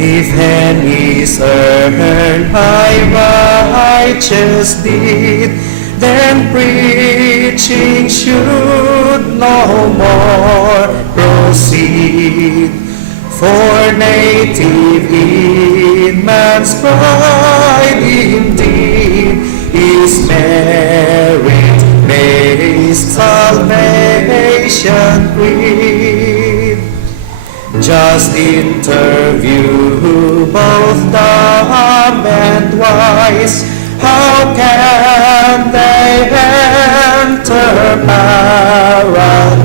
If any earned by righteous deed, then preaching should no more proceed. For native in man's pride indeed is merit-based salvation creed. Just interview both dumb and wise. How can they enter paradise?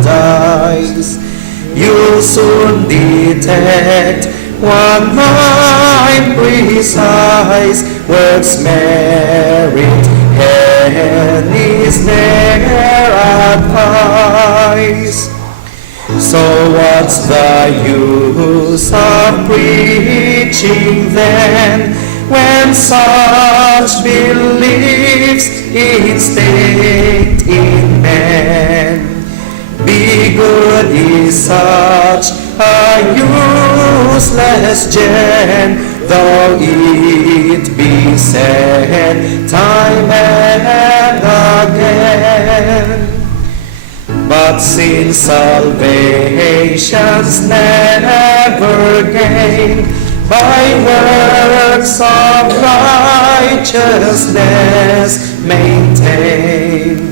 You'll soon detect one mind precise, works merit, and is their advice. So what's the use of preaching then, when such beliefs instinct in men? Be good is such a useless gen, though it be said time and again. But since salvation's never gained by works of righteousness maintained,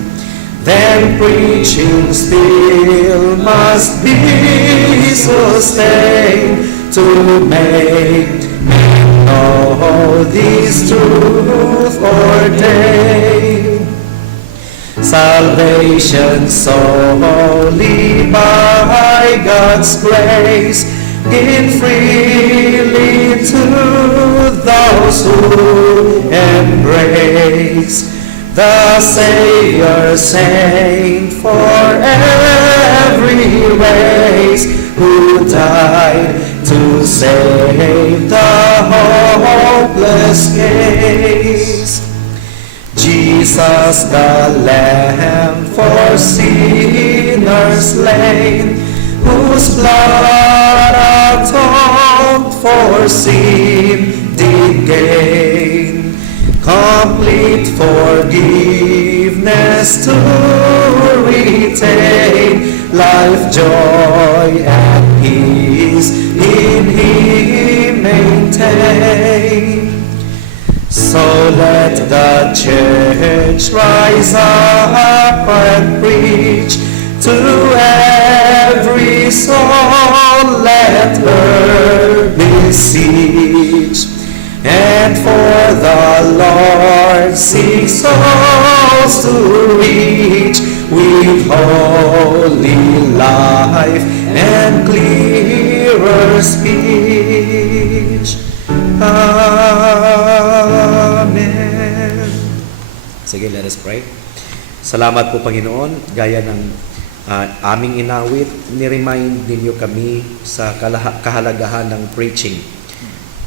then preaching still must be sustained to make men know this truth ordained. Salvation solely by God's grace, given freely to those who embrace the Savior saint for every race, who died to save the hopeless case. Jesus the Lamb for sinners slain, whose blood atoned for sin did gain, complete forgiveness to retain, life, joy, and peace in Him maintain. So let the church rise up and preach to every soul, let her beseech, and for the Lord seek souls to reach, with holy life and clearer speech. Amen. Sige, let us pray. Salamat po, Panginoon, gaya ng aming inawit, ni-remind ninyo kami sa kahalagahan ng preaching.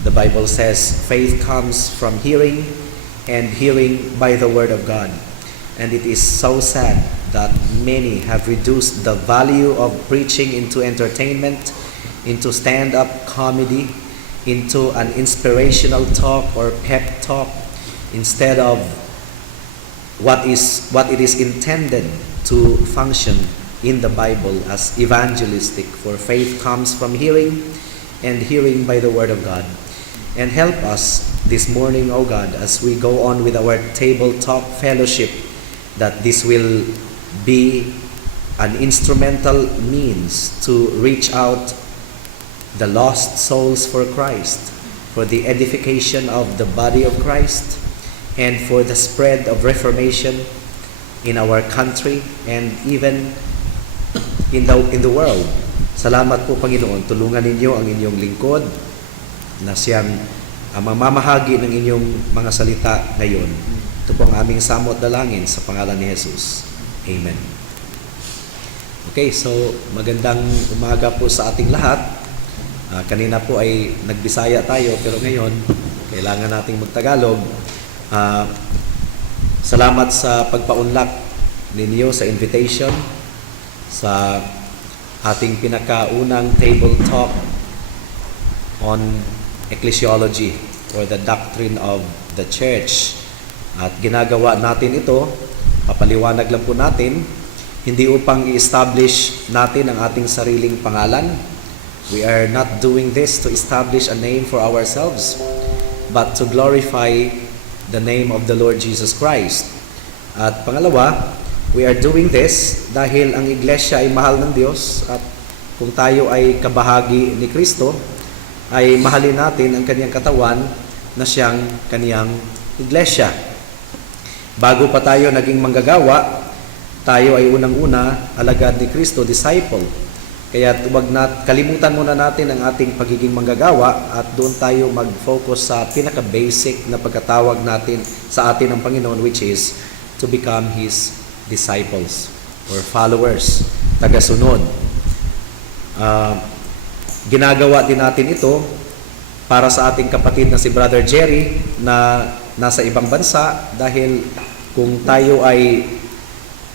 The Bible says, faith comes from hearing, and hearing by the Word of God. And it is so sad that many have reduced the value of preaching into entertainment, into stand-up comedy, into an inspirational talk or pep talk, instead of what it is intended to function in the Bible as evangelistic. For faith comes from hearing, and hearing by the Word of God. And help us this morning, O God, as we go on with our table talk fellowship, that this will be an instrumental means to reach out the lost souls for Christ, for the edification of the body of Christ, and for the spread of Reformation in our country and even in the world. Salamat po, Panginoon. Tulungan ninyo ang inyong lingkod na siyang mamamahagi ng inyong mga salita ngayon. Ito po ang aming samot dalangin sa pangalan ni Jesus. Amen. Okay, so magandang umaga po sa ating lahat. Kanina po ay nagbisaya tayo, pero ngayon kailangan nating magtagalog. Salamat sa pagpaunlak ninyo sa invitation sa ating pinakaunang table talk on ecclesiology or the doctrine of the church. At ginagawa natin ito, papaliwanag lang po natin, hindi upang i-establish natin ang ating sariling pangalan. We are not doing this to establish a name for ourselves, but to glorify the name of the Lord Jesus Christ. At pangalawa, we are doing this dahil ang iglesia ay mahal ng Diyos, at kung tayo ay kabahagi ni Kristo, ay mahalin natin ang kaniyang katawan na siyang kaniyang iglesia. Bago pa tayo naging manggagawa, tayo ay unang-una alagad ni Kristo, disciple. Kaya kalimutan muna natin ang ating pagiging manggagawa at doon tayo mag-focus sa pinaka-basic na pagkatawag natin sa atin ng Panginoon, which is to become His disciples or followers, tagasunod. Ginagawa din natin ito para sa ating kapatid na si Brother Jerry na nasa ibang bansa, dahil kung tayo ay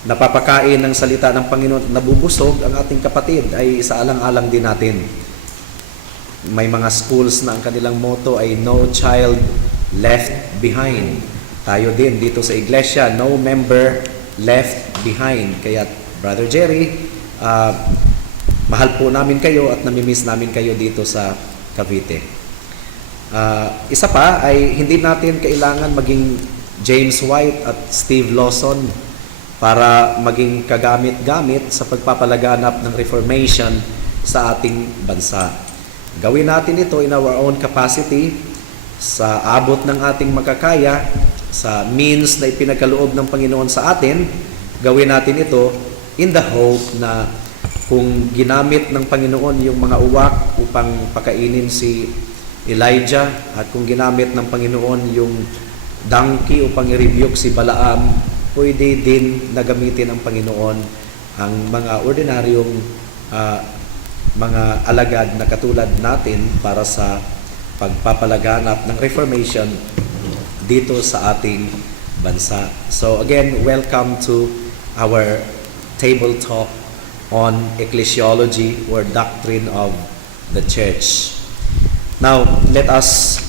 napapakain ng salita ng Panginoon at nabubusog, ang ating kapatid ay isaalang-alang din natin. May mga schools na ang kanilang motto ay no child left behind. Tayo din dito sa iglesia, no member left behind. Kaya Brother Jerry, mahal po namin kayo at namimiss namin kayo dito sa Cavite. Isa pa ay hindi natin kailangan maging James White at Steve Lawson para maging kagamit-gamit sa pagpapalaganap ng Reformation sa ating bansa. Gawin natin ito in our own capacity, sa abot ng ating makakaya, sa means na ipinagkaloob ng Panginoon sa atin. Gawin natin ito in the hope na kung ginamit ng Panginoon yung mga uwak upang pakainin si Elijah, at kung ginamit ng Panginoon yung donkey upang i-rebuke si Balaam, pwede din na gamitin ng Panginoon ang mga ordinaryong mga alagad na katulad natin para sa pagpapalaganap ng Reformation dito sa ating bansa. So again, welcome to our table talk on ecclesiology or doctrine of the church. Now, let us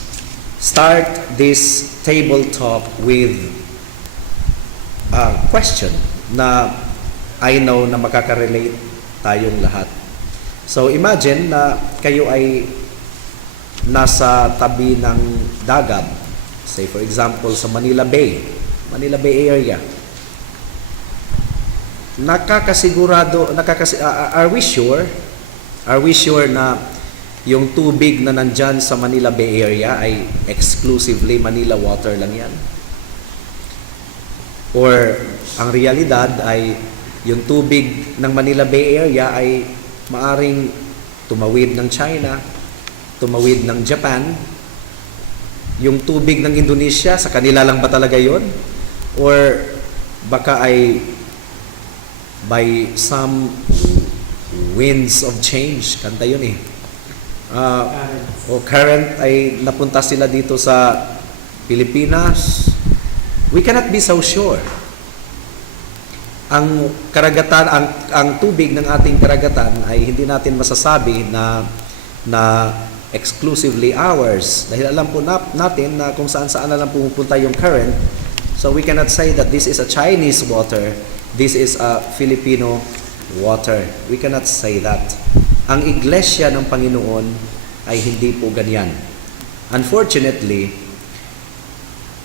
start this table talk with a question na I know na makaka-relate tayong lahat. So, imagine na kayo ay nasa tabi ng dagat. Say, for example, sa Manila Bay area. Are we sure na yung tubig na nandyan sa Manila Bay Area ay exclusively Manila water lang yan? Or ang realidad ay yung tubig ng Manila Bay Area ay maaring tumawid ng China, tumawid ng Japan, yung tubig ng Indonesia, sa kanila lang ba talaga yon? Or baka ay by some winds of change, kanta yun eh. O current ay napunta sila dito sa Pilipinas. We cannot be so sure. Ang karagatan, ang tubig ng ating karagatan ay hindi natin masasabi na exclusively ours, dahil alam po natin na kung saan-saan na lang pumupunta yung current. So we cannot say that this is a Chinese water, this is a Filipino water. We cannot say that. Ang iglesia ng Panginoon ay hindi po ganyan. Unfortunately,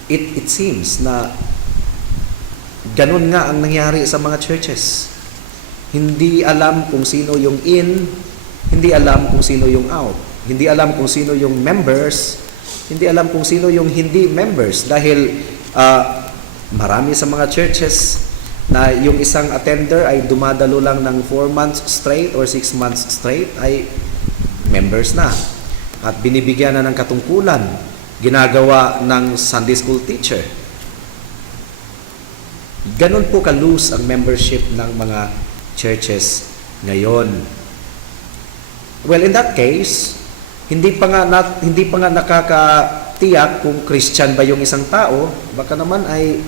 it seems na ganun nga ang nangyari sa mga churches. Hindi alam kung sino yung in, hindi alam kung sino yung out. Hindi alam kung sino yung members, hindi alam kung sino yung hindi members. Dahil marami sa mga churches na yung isang attender ay dumadalo lang ng 4 months straight or 6 months straight ay members na. At binibigyan na ng katungkulan, ginagawa ng Sunday school teacher. Ganon po ka-loose ang membership ng mga churches ngayon. Well, in that case, hindi pa nga nakakatiyak kung Christian ba yung isang tao. Baka naman ay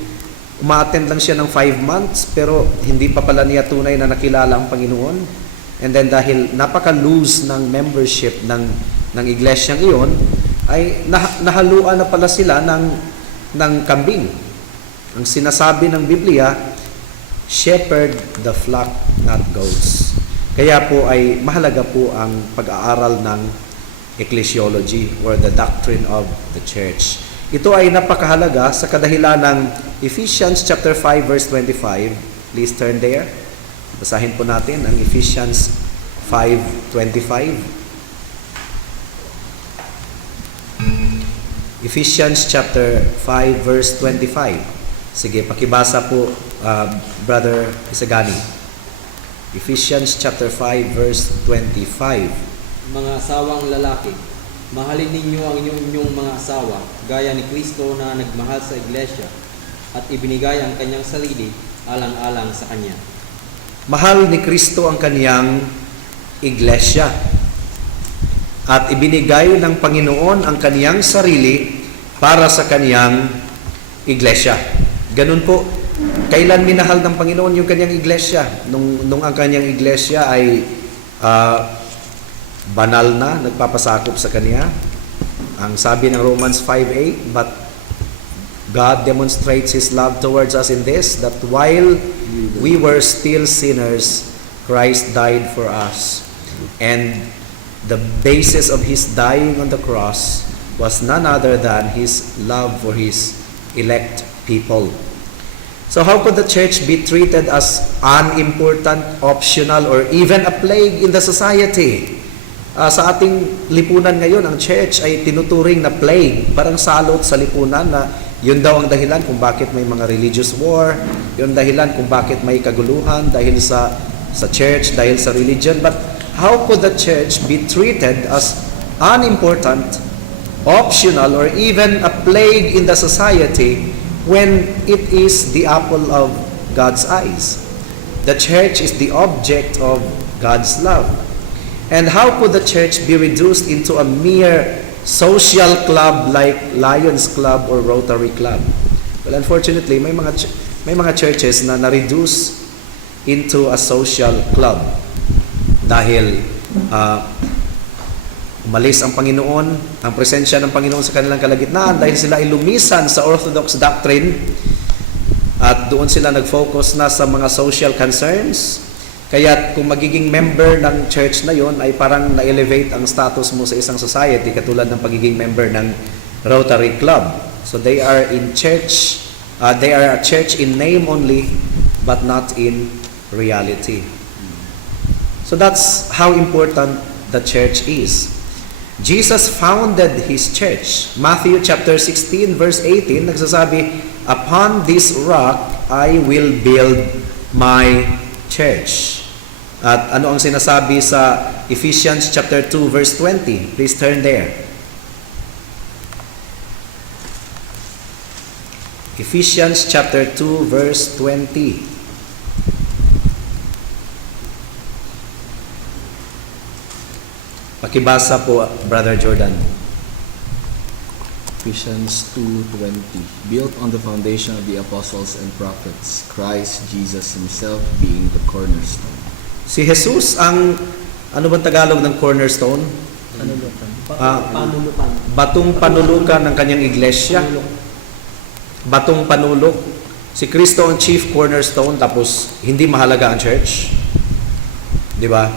uma-attend lang siya ng 5 months pero hindi pa pala niya tunay na nakilala ang Panginoon. And then dahil napaka-loose ng membership ng iglesyang iyon, ay nahaluan na pala sila ng kambing. Ang sinasabi ng Biblia, shepherd the flock, not goats. Kaya po ay mahalaga po ang pag-aaral ng ecclesiology or the doctrine of the church. Ito ay napakahalaga sa kadahilan ng Ephesians chapter 5 verse 25. Please turn there. Basahin po natin ang Ephesians 5:25. Ephesians chapter 5 verse 25. Sige, pakibasa po, Brother Isagani. Ephesians chapter 5 verse 25. Mga asawang lalaki, mahalin ninyo ang inyong mga asawa, gaya ni Kristo na nagmahal sa iglesia at ibinigay ang kanyang sarili alang-alang sa kanya. Mahal ni Kristo ang kaniyang iglesia at ibinigay ng Panginoon ang kaniyang sarili para sa kaniyang iglesia. Ganun po, kailan minahal ng Panginoon yung kaniyang iglesia? Nung ang kaniyang iglesia ay banal na, nagpapasakop sa kaniya. Ang sabi ng Romans 5:8, but God demonstrates His love towards us in this, that while we were still sinners, Christ died for us. And the basis of His dying on the cross was none other than His love for His elect people. So how could the church be treated as unimportant, optional, or even a plague in the society? Sa ating lipunan ngayon, ang church ay tinuturing na plague, parang salot sa lipunan na yun daw ang dahilan kung bakit may mga religious war, yun dahilan kung bakit may kaguluhan dahil sa church, dahil sa religion. But how could the church be treated as unimportant, optional, or even a plague in the society when it is the apple of God's eyes? The church is the object of God's love. And how could the church be reduced into a mere social club like Lions Club or Rotary Club? Well, unfortunately, may mga churches na na-reduce into a social club dahil umalis ang Panginoon, ang presensya ng Panginoon sa kanilang kalagitnaan dahil sila ay lumisan sa Orthodox doctrine at doon sila nag-focus na sa mga social concerns. Kaya kung magiging member ng church na yon ay parang na-elevate ang status mo sa isang society katulad ng pagiging member ng Rotary Club. So they are in church, they are a church in name only but not in reality. So that's how important the church is. Jesus founded His church. Matthew chapter 16 verse 18 nagsasabi, upon this rock I will build my church. At ano ang sinasabi sa Ephesians chapter 2 verse 20? Please turn there. Ephesians chapter 2 verse 20. Pakibasa po, Brother Jordan. Ephesians 2:20, built on the foundation of the apostles and prophets, Christ Jesus Himself being the cornerstone. Si Jesus ang, ano bang Tagalog ng cornerstone? Panulukan. Batong panulukan ng kanyang iglesia. Batong panulok. Si Kristo ang chief cornerstone, tapos hindi mahalaga ang church. Di ba?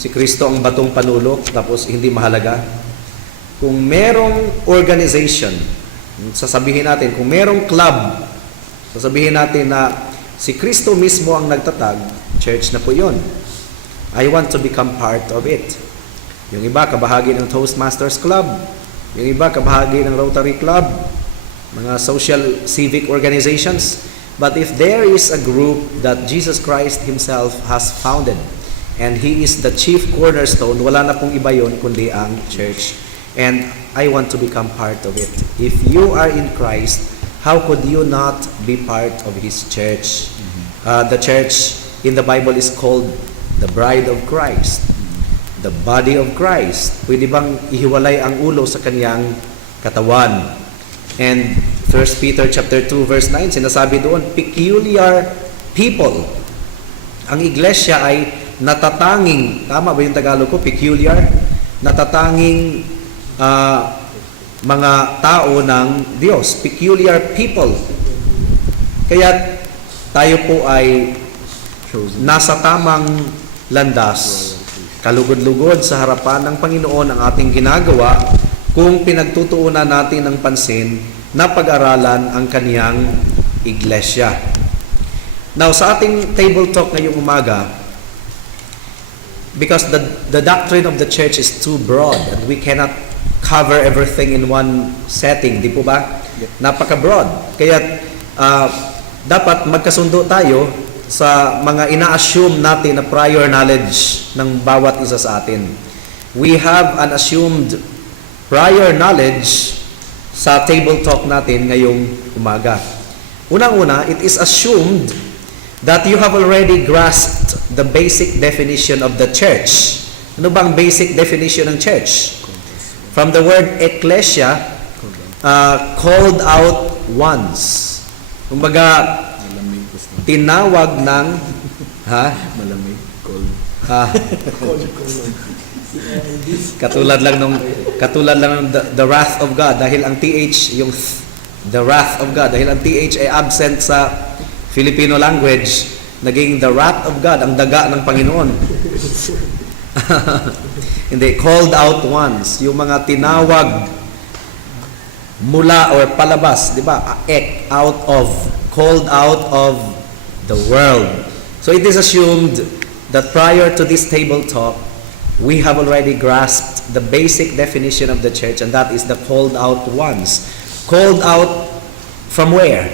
Si Kristo ang batong panulok, tapos hindi mahalaga. Kung merong organization, sasabihin natin, kung merong club, sasabihin natin na si Kristo mismo ang nagtatag, church na po yun. I want to become part of it. Yung iba, kabahagi ng Toastmasters Club. Yung iba, kabahagi ng Rotary Club. Mga social civic organizations. But if there is a group that Jesus Christ Himself has founded, and He is the chief cornerstone, wala na pong iba yun kundi ang church. And I want to become part of it. If you are in Christ, how could you not be part of His church? The church in the Bible is called the bride of Christ, the body of Christ. Pwede bang ihiwalay ang ulo sa kaniyang katawan? And 1 Peter chapter 2 verse 9, sinasabi doon, peculiar people. Ang iglesia ay natatanging, tama ba yung Tagalog ko? Peculiar? Natatanging mga tao ng Diyos, peculiar people. Kaya tayo po ay Chosen. nasa tamang landas, kalugod-lugod sa harapan ng Panginoon ang ating ginagawa kung pinagtutuunan natin ng pansin na pag-aralan ang kaniyang iglesia. Now, sa ating table talk ngayong umaga, because the doctrine of the church is too broad and we cannot cover everything in one setting, di po ba? Napaka-broad. Kaya dapat magkasundo tayo sa mga ina-assume natin na prior knowledge ng bawat isa sa atin. We have an assumed prior knowledge sa table talk natin ngayong umaga. Unang-una, it is assumed that you have already grasped the basic definition of the church. Ano bang basic definition ng church? From the word ecclesia, called out ones. Kumbaga, Malamig. Gusto. tinawag ng Malamig. Cold. katulad lang ng the wrath of God, dahil ang TH yung the wrath of God, dahil ang TH ay absent sa Filipino language, naging the wrath of God, ang daga ng Panginoon. Hindi, called out ones, yung mga tinawag mula or palabas, di ba? Out of, called out of the world. So it is assumed that prior to this table talk, we have already grasped the basic definition of the church, and that is the called out ones. Called out from where?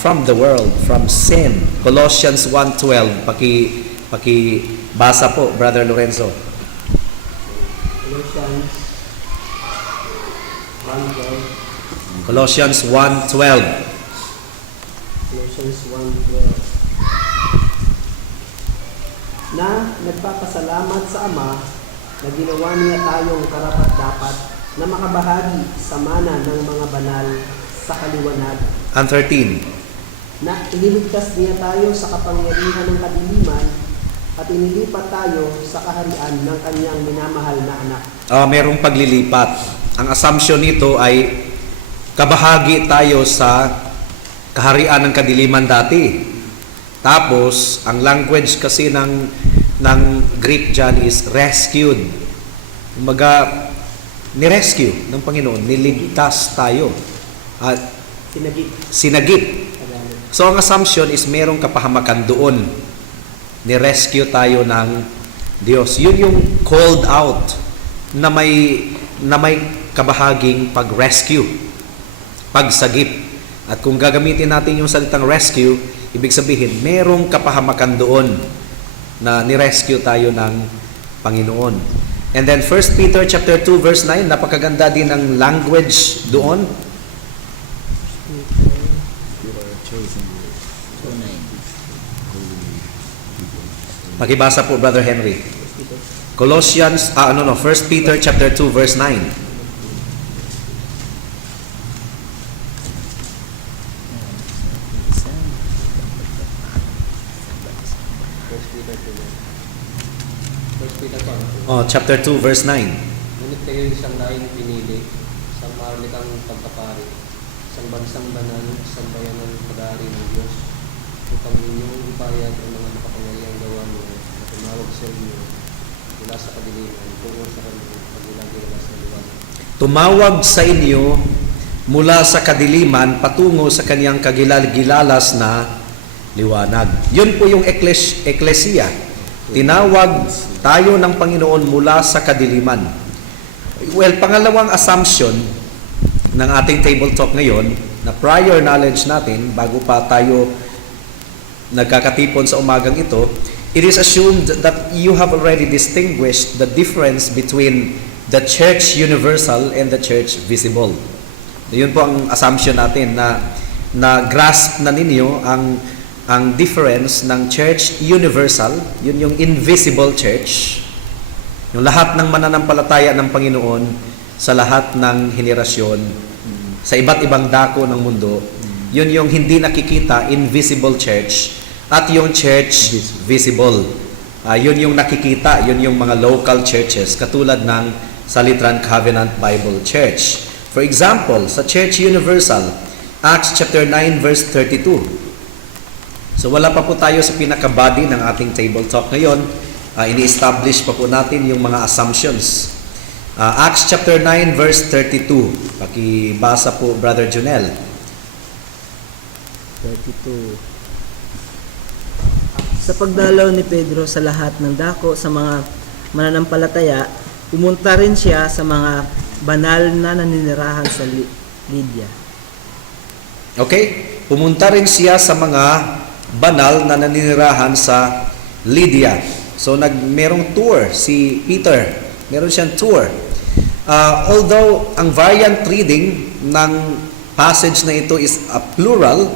From the world, from sin. Colossians 1:12. Basa po, Brother Lorenzo. Colossians 1:12. Colossians 1:12. Colossians 1:12. Na nagpapasalamat sa Ama na ginawa niya tayong karapat-dapat na makabahagi sa mana ng mga banal sa kaliwanagan. And 13. Na iniligtas niya tayo sa kapangyarihan ng kadiliman at inilipat tayo sa kaharian ng kanyang minamahal na anak. Merong paglilipat. Ang assumption nito ay kabahagi tayo sa kaharian ng kadiliman dati. Tapos, ang language kasi ng Greek dyan is rescued. Kumbaga, ni-rescue ng Panginoon, niligtas tayo. At sinagip. So, ang assumption is merong kapahamakan doon. Ni-rescue tayo ng Diyos. Yun yung called out na may kabahaging pag-rescue, pagsagip. At kung gagamitin natin yung salitang rescue, ibig sabihin, merong kapahamakan doon na ni-rescue tayo ng Panginoon. And then 1 Peter chapter 2 verse 9, napakaganda din ng language doon. You are chosen. Pakibasa po, Brother Henry. Colossians, 1 Peter chapter 2 verse 9. Chapter 2 verse 9. Ngunit kayo isang laing pinili, isang maharlikang pagkapari, isang bansang banal, isang bayanang pag-aari ng Diyos, upang ninyong ipahayag ang mga makapangyarihang gawa niyo na tumawag sa inyo mula sa kadiliman tungo sa kanyang pagdilang-dilalas na liwanag. Tumawag sa inyo mula sa kadiliman patungo sa kanyang kagilal-gilalas na liwanag. Yun po yung eklesiya. Tinawag tayo ng Panginoon mula sa kadiliman. Well, pangalawang assumption ng ating table talk ngayon, na prior knowledge natin, bago pa tayo nagkakatipon sa umagang ito, it is assumed that you have already distinguished the difference between the church universal and the church visible. Yun po ang assumption natin, na grasp na ninyo ang difference ng church universal, yun yung invisible church, yung lahat ng mananampalataya ng Panginoon sa lahat ng henerasyon, sa iba't ibang dako ng mundo, yun yung hindi nakikita, invisible church, at yung church visible. Yun yung nakikita, yun yung mga local churches, katulad ng Salitran Covenant Bible Church. For example, sa Church Universal, Acts chapter 9 verse 32. So wala pa po tayo sa pinaka-body ng ating table talk ngayon. Ini-establish pa po natin yung mga assumptions. Acts chapter 9 verse 32. Pakibasa po, Brother Junel. 32. Sa pagdalaw ni Pedro sa lahat ng dako sa mga mananampalataya, pumunta rin siya sa mga banal na naninirahan sa Lydia. Okay? Pumunta rin siya sa mga banal na naninirahan sa Lydia. So merong tour si Peter. Meron siyang tour. Although ang variant reading ng passage na ito is a plural,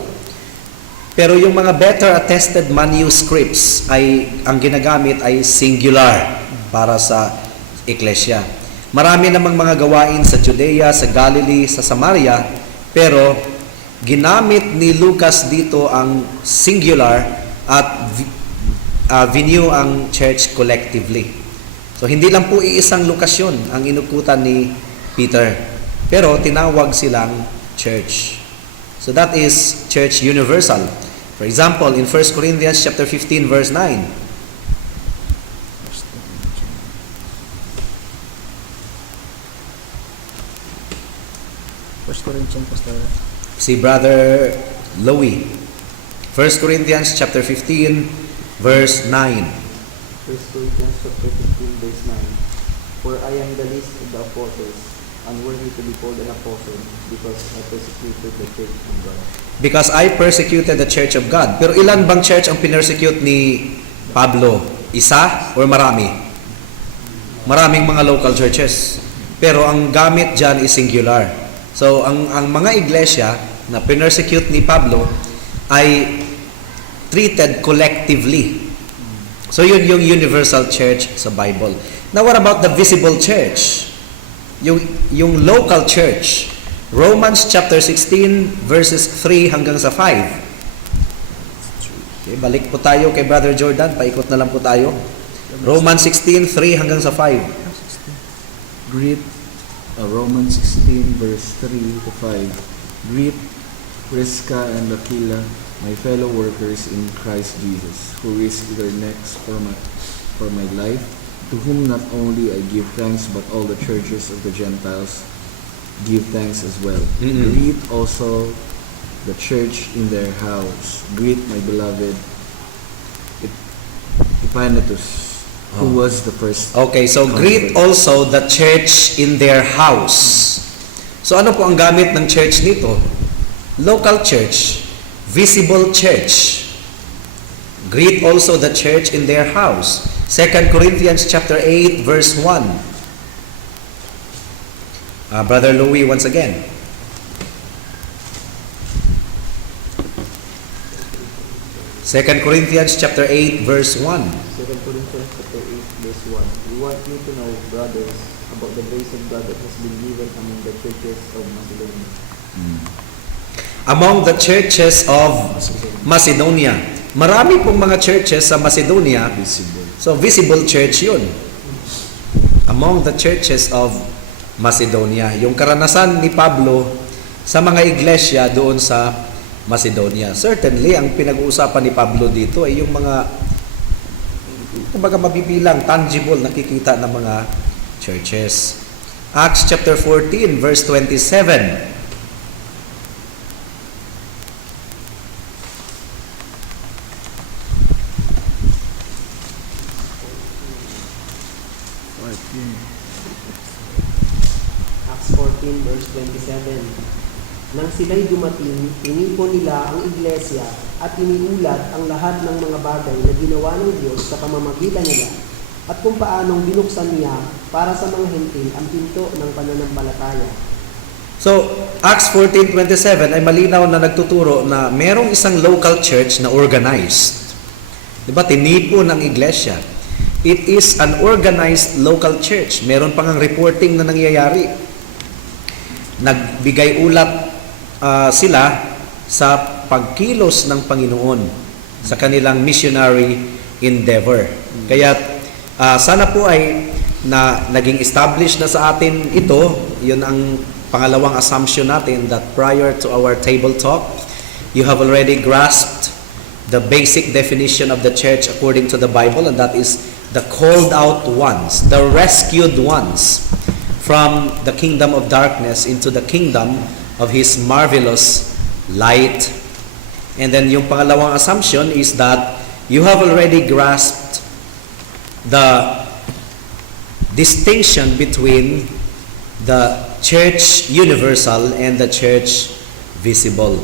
pero yung mga better attested manuscripts ay ang ginagamit ay singular para sa Iglesia. Marami namang mga gawain sa Judea, sa Galilee, sa Samaria, pero ginamit ni Lucas dito ang singular at venue ang church collectively. So hindi lang po iisang lokasyon ang inukutan ni Peter, pero tinawag silang church. So that is church universal. For example, in 1 Corinthians chapter 15 verse 9, 1 Corinthians, Pastor. si Brother Louie. 1 Corinthians chapter 15 verse 9. 1 Corinthians chapter 15 verse 9. For I am the least of the apostles, unworthy to be called an apostle, because I persecuted the church of God. Because I persecuted the church of God. Pero ilan bang church ang pinersecute ni Pablo? Isa or marami? Maraming mga local churches. Pero ang gamit dyan is singular. So ang mga iglesia na pinersecute ni Pablo ay treated collectively. So yun yung universal church sa Bible. Now what about the visible church? Yung local church. Romans chapter 16 verses 3 hanggang sa 5. Okay, balik po tayo kay Brother Jordan. Paikot na lang po tayo. Romans 16, 3 hanggang sa 5. Greet, Romans 16 verse 3 to 5. Greet Prisca and Aquila, my fellow workers in Christ Jesus, who risked their necks for my life, to whom not only I give thanks, but all the churches of the Gentiles give thanks as well. Greet also the church in their house. Greet my beloved Epaphras, who was the first. Okay, so greet also the church in their house. So ano po ang gamit ng church nito? Local church, visible church. Greet also the church in their house. 2 Corinthians chapter 8 verse 1. Brother Louie once again. 2 Corinthians chapter 8 verse 1. 2 Corinthians chapter 8 verse 1. We want you to know, brothers, about the grace of God that has been given among the churches of Macedonia. Among the churches of Macedonia. Marami pong mga churches sa Macedonia. Visible. So, visible church yun. Among the churches of Macedonia. Yung karanasan ni Pablo sa mga iglesia doon sa Macedonia. Certainly, ang pinag-uusapan ni Pablo dito ay yung mga kumbaga mabibilang, tangible, nakikita ng mga churches. Acts chapter 14, verse 27. Acts 14 verse 27. Nang sila'y dumating, tinipon nila ang iglesia at iniulat ang lahat ng mga bagay na ginawa ng Diyos sa pamamagitan nila at kung paanong binuksan niya para sa mga hentil ang pinto ng pananampalataya. So, Acts 14:27 ay malinaw na nagtuturo na merong isang local church na organized. Diba? Tinipon ng iglesia. It is an organized local church. Meron pang ang reporting na nangyayari. Nagbigay ulat sila sa pagkilos ng Panginoon sa kanilang missionary endeavor. Kaya sana po ay na naging established na sa atin ito, yun ang pangalawang assumption natin, that prior to our table talk, you have already grasped the basic definition of the church according to the Bible, and that is the called out ones, the rescued ones from the kingdom of darkness into the kingdom of His marvelous light. And then yung pangalawang assumption is that you have already grasped the distinction between the church universal and the church visible.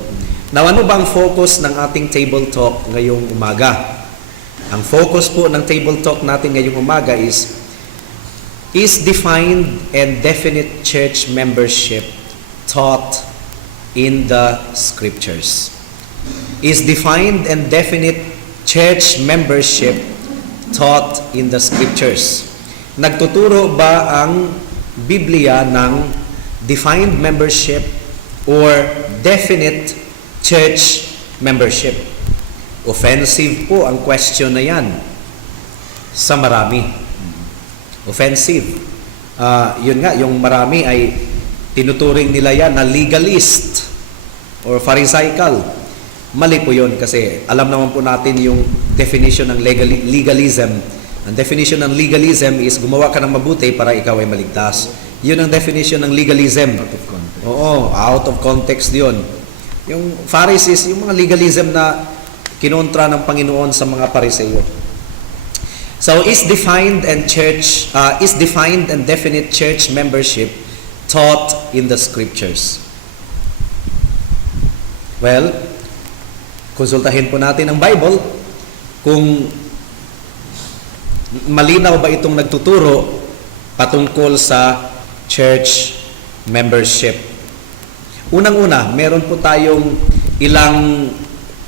Now, ano bang focus ng ating table talk ngayong umaga? Ang focus po ng table talk natin ngayong umaga is defined and definite church membership taught in the Scriptures? Is defined and definite church membership taught in the Scriptures? Nagtuturo ba ang Biblia ng defined membership or definite church membership? Offensive po ang question na yan sa marami. Offensive. Yun nga, yung marami ay tinuturing nila yan na legalist or pharisaical. Mali po yun kasi alam naman po natin yung definition ng legalism. Ang definition ng legalism is gumawa ka ng mabuti para ikaw ay maligtas. Yun ang definition ng legalism. Out of context. Oo, out of context yun. Yung Pharisees, yung mga legalism na kinontra ng Panginoon sa mga Pariseo. So, is defined and definite church membership taught in the Scriptures? Well, konsultahin po natin ang Bible kung malinaw ba itong nagtuturo patungkol sa church membership. Unang-una, meron po tayong ilang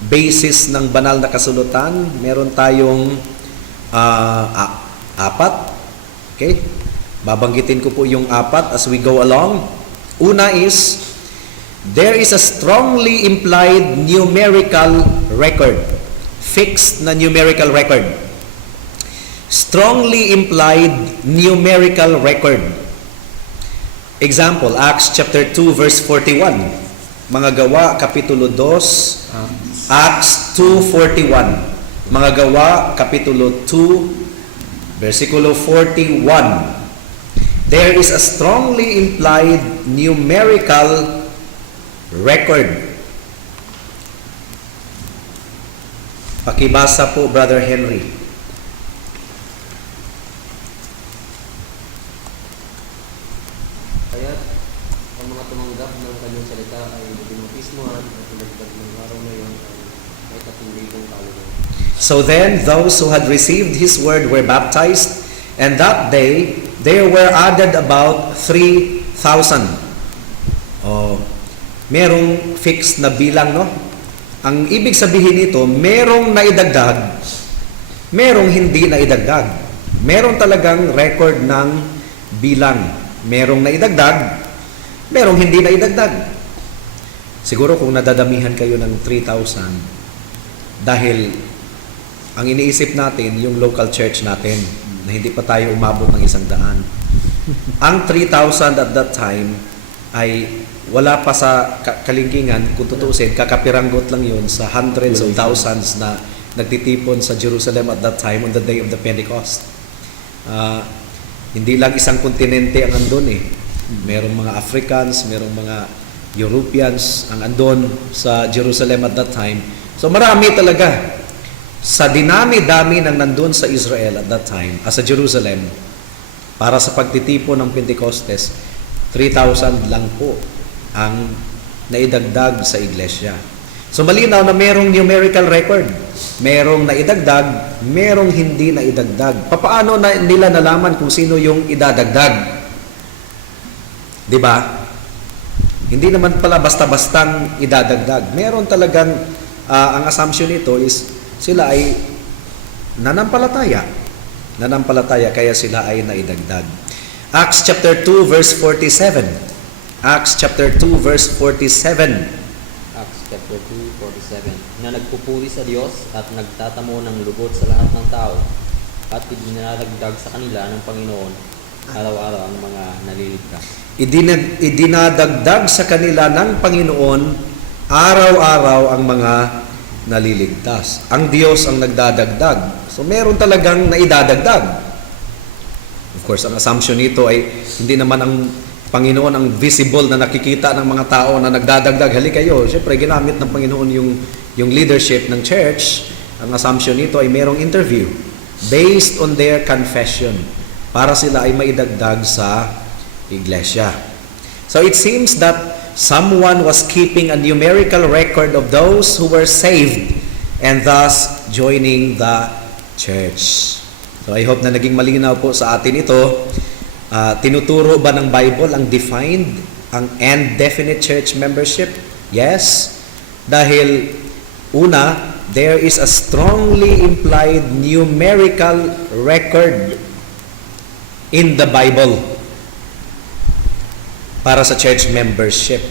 basis ng banal na kasulatan. Meron tayong apat. Okay? Babanggitin ko po yung apat as we go along. Una is, there is a strongly implied numerical record. Fixed na numerical record. Strongly implied numerical record. Example, Acts chapter 2 verse 41. Mga Gawa kapitulo 2, Acts 2:41. Mga Gawa kapitulo 2 versikulo 41. There is a strongly implied numerical record. Pakibasa po, Brother Henry. Kaya ang mga tumanggap ng kanyang salita ay bautismuhan at pinagdag ng araw na yun ay 3,000 kaluluwa. So then, those who had received His word were baptized, and that day, there were added about 3,000. Merong fixed na bilang, no? Ang ibig sabihin nito, merong naidagdag, merong hindi naidagdag. Meron talagang record ng bilang. Merong naidagdag, merong hindi naidagdag. Siguro kung nadadamihan kayo ng 3,000, dahil ang iniisip natin, yung local church natin, na hindi pa tayo umabot ng 100. Ang 3,000 at that time ay wala pa sa kalingkingan, kung tutusin, kakapiranggot lang yun sa hundreds of thousands na nagtitipon sa Jerusalem at that time on the day of the Pentecost. Hindi lang isang kontinente ang andun eh. Merong mga Africans, merong mga Europeans ang andun sa Jerusalem at that time. So marami talaga. Sa dinami-dami ng nandun sa Israel at that time, sa Jerusalem, para sa pagtitipon ng Pentecostes, 3,000 lang po ang naidagdag sa iglesia. So malinaw na merong numerical record. Merong naidagdag, merong hindi naidagdag. Paano na nila nalaman kung sino yung idadagdag? 'Di ba? Hindi naman pala basta-bastang idadagdag. Meron talagang ang assumption nito is sila ay nanampalataya. Nanampalataya kaya sila ay naidagdag. Acts chapter 2 verse 47. Acts chapter 2 verse 47. Acts chapter 2:47, na nagpupuri sa Diyos at nagtatamo ng lugod sa lahat ng tao at idinaragdag sa kanila ng Panginoon araw-araw ang mga naliligtas. Idinadagdag sa kanila ng Panginoon araw-araw ang mga naliligtas. Ang Diyos ang nagdadagdag. So meron talagang naidadagdag. Of course, ang assumption nito ay hindi naman ang Panginoon ang visible na nakikita ng mga tao na nagdadagdag. Hali kayo. Siyempre, ginamit ng Panginoon yung leadership ng church. Ang assumption nito ay merong interview based on their confession para sila ay maidagdag sa iglesia. So it seems that someone was keeping a numerical record of those who were saved and thus joining the church. So I hope na naging malinaw po sa atin ito. Tinuturo ba ng Bible ang defined, ang indefinite church membership? Yes. Dahil una, there is a strongly implied numerical record in the Bible para sa church membership.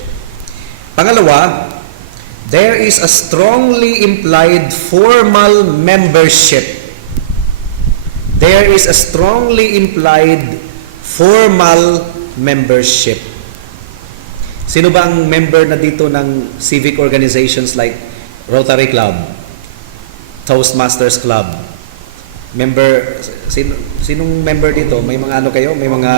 Pangalawa, there is a strongly implied formal membership. There is a strongly implied formal membership. Sino ba ang member na dito ng civic organizations like Rotary Club, Toastmasters Club? Sinong member dito? May mga ano kayo? May mga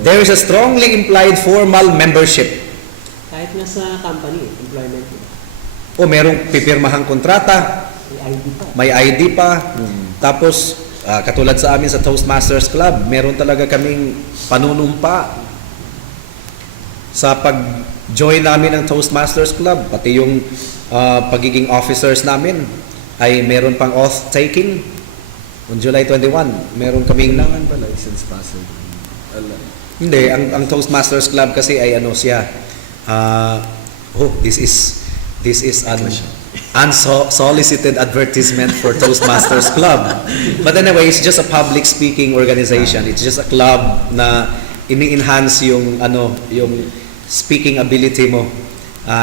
There is a strongly implied formal membership. Kahit nga sa company, employment. O merong pipirmahang kontrata, May ID pa. may ID pa. Tapos katulad sa amin sa Toastmasters Club, meron talaga kaming panunumpa sa pag-join namin ng Toastmasters Club, pati yung pagiging officers namin ay meron pang oath-taking. On July 21, meron kaming... Kailangan ba license passer? Hindi, ang Toastmasters Club kasi ay ano siya, this is an unsolicited advertisement for Toastmasters Club. But anyway, it's just a public speaking organization. It's just a club na ini-enhance yung speaking ability mo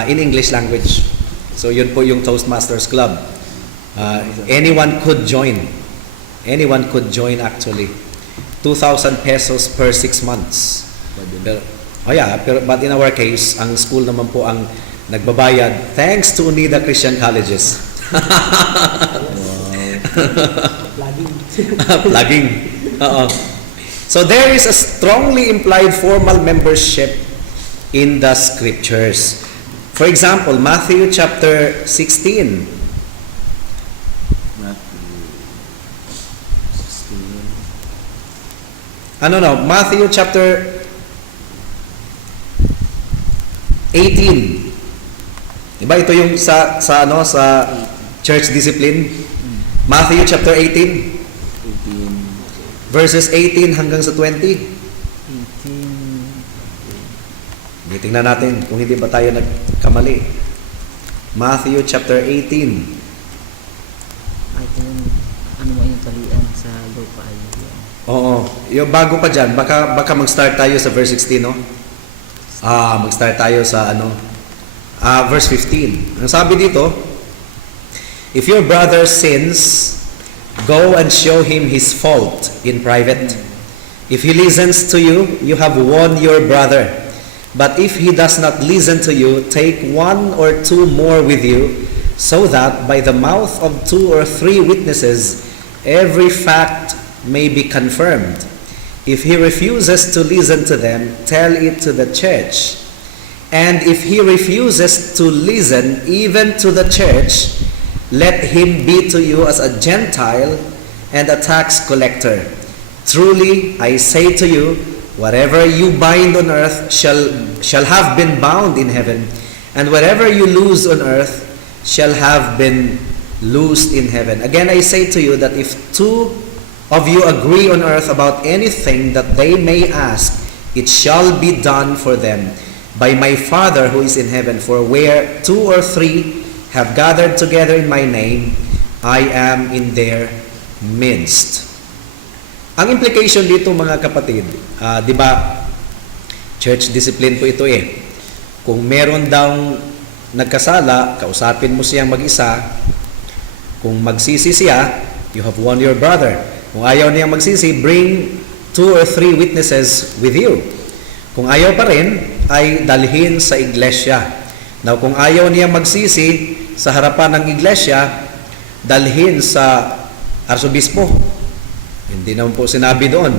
in English language. So yun po yung Toastmasters Club. Anyone could join. Anyone could join actually. 2,000 pesos per 6 months. But in our case, ang school naman po ang nagbabayad thanks to Unida Christian Colleges. Plugging. So there is a strongly implied formal membership in the scriptures. For example, Matthew chapter 16. Matthew chapter 18. Diba ito yung sa church discipline? Matthew chapter 18 verses 18 hanggang sa 20. Tingnan natin kung hindi ba tayo nagkamali. Matthew chapter 18. Ay, ano mo yung talian sa lupa ay yan. Oo. Yung bago pa dyan, baka mag-start tayo sa verse 16, no? Mag-start tayo sa verse 15. Ang sabi dito, if your brother sins, go and show him his fault in private. If he listens to you, you have won your brother. But if he does not listen to you, take 1 or 2 more with you, so that by the mouth of 2 or 3 witnesses, every fact may be confirmed. If he refuses to listen to them, tell it to the church. And if he refuses to listen even to the church, let him be to you as a Gentile and a tax collector. Truly, I say to you, whatever you bind on earth shall have been bound in heaven, and whatever you loose on earth shall have been loosed in heaven. Again, I say to you that if 2 of you agree on earth about anything that they may ask, it shall be done for them by my Father who is in heaven. For where 2 or 3 have gathered together in my name, I am in their midst. Ang implication dito mga kapatid, di ba, church discipline po ito eh. Kung meron daw nagkasala, kausapin mo siyang mag-isa. Kung magsisi siya, you have won your brother. Kung ayaw niyang magsisi, bring 2 or 3 witnesses with you. Kung ayaw pa rin, ay dalhin sa iglesia. Now, kung ayaw niyang magsisi sa harapan ng iglesia, dalhin sa arsobispo. Hindi naman po sinabi doon.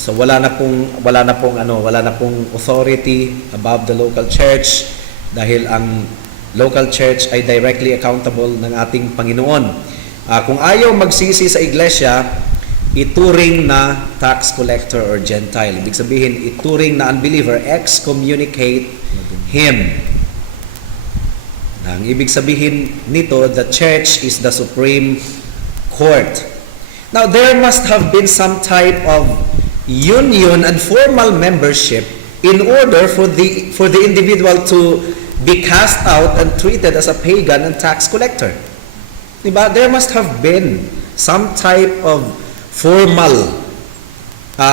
So wala na pong authority above the local church dahil ang local church ay directly accountable ng ating Panginoon. Kung ayaw magsisi sa iglesia, ituring na tax collector or Gentile. Ibig sabihin, ituring na unbeliever, excommunicate him. Ang ibig sabihin nito, the church is the supreme court. Now, there must have been some type of union and formal membership in order for the individual to be cast out and treated as a pagan and tax collector. Diba? There must have been some type of formal,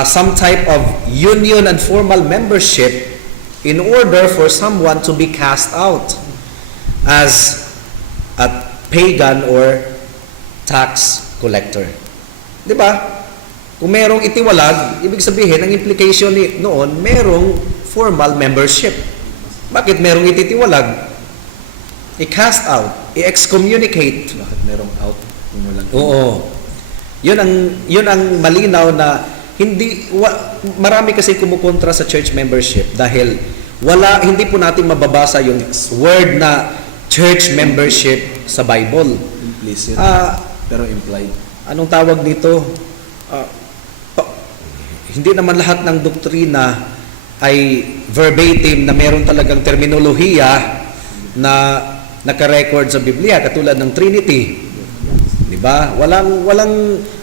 some type of union and formal membership in order for someone to be cast out as a pagan or tax collector. Diba? Kung merong itiwalag, ibig sabihin, ang implication noon, merong formal membership. Bakit merong ititiwalag? I-cast out, i-excommunicate. Bakit merong out kung walang in? Oo. Yun ang malinaw na marami kasi kumukontra sa church membership dahil hindi po natin mababasa yung word na church membership sa Bible. Implicit, pero implied. Anong tawag dito? Hindi naman lahat ng doktrina ay verbatim na meron talagang terminolohiya na naka-record sa Biblia, katulad ng Trinity. Di ba? Walang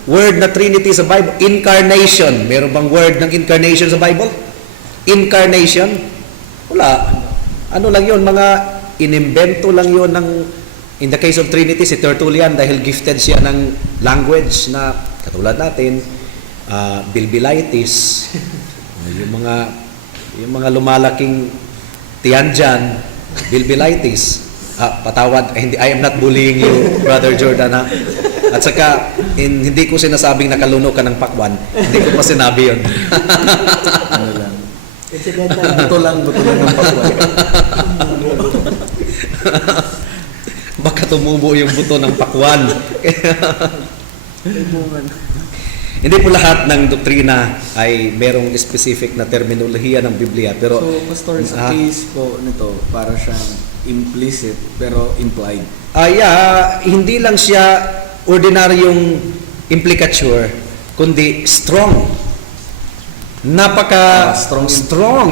word na Trinity sa Bible. Incarnation. Meron bang word ng incarnation sa Bible? Incarnation? Wala. Ano lang yun? Mga inimbento lang yun ng, in the case of Trinity, si Tertullian, dahil gifted siya ng language na, katulad natin, bilbilitis, yung mga lumalaking tiyan dyan, bilbilitis. Patawad, I am not bullying you, Brother Jordan, ha? At saka, hindi ko sinasabing nakalunok ka ng pakwan. Hindi ko pa sinabi yun. Ano lang. Incidental. Buto lang ng pakwan. Baka tumubo yung buto ng pakwan. Hindi po lahat ng doktrina ay merong specific na terminolohiya ng Biblia. Pero, So, Pastor, sa case po nito, para siyang implicit pero implied. Hindi lang siya ordinaryong implicature, kundi strong. Strong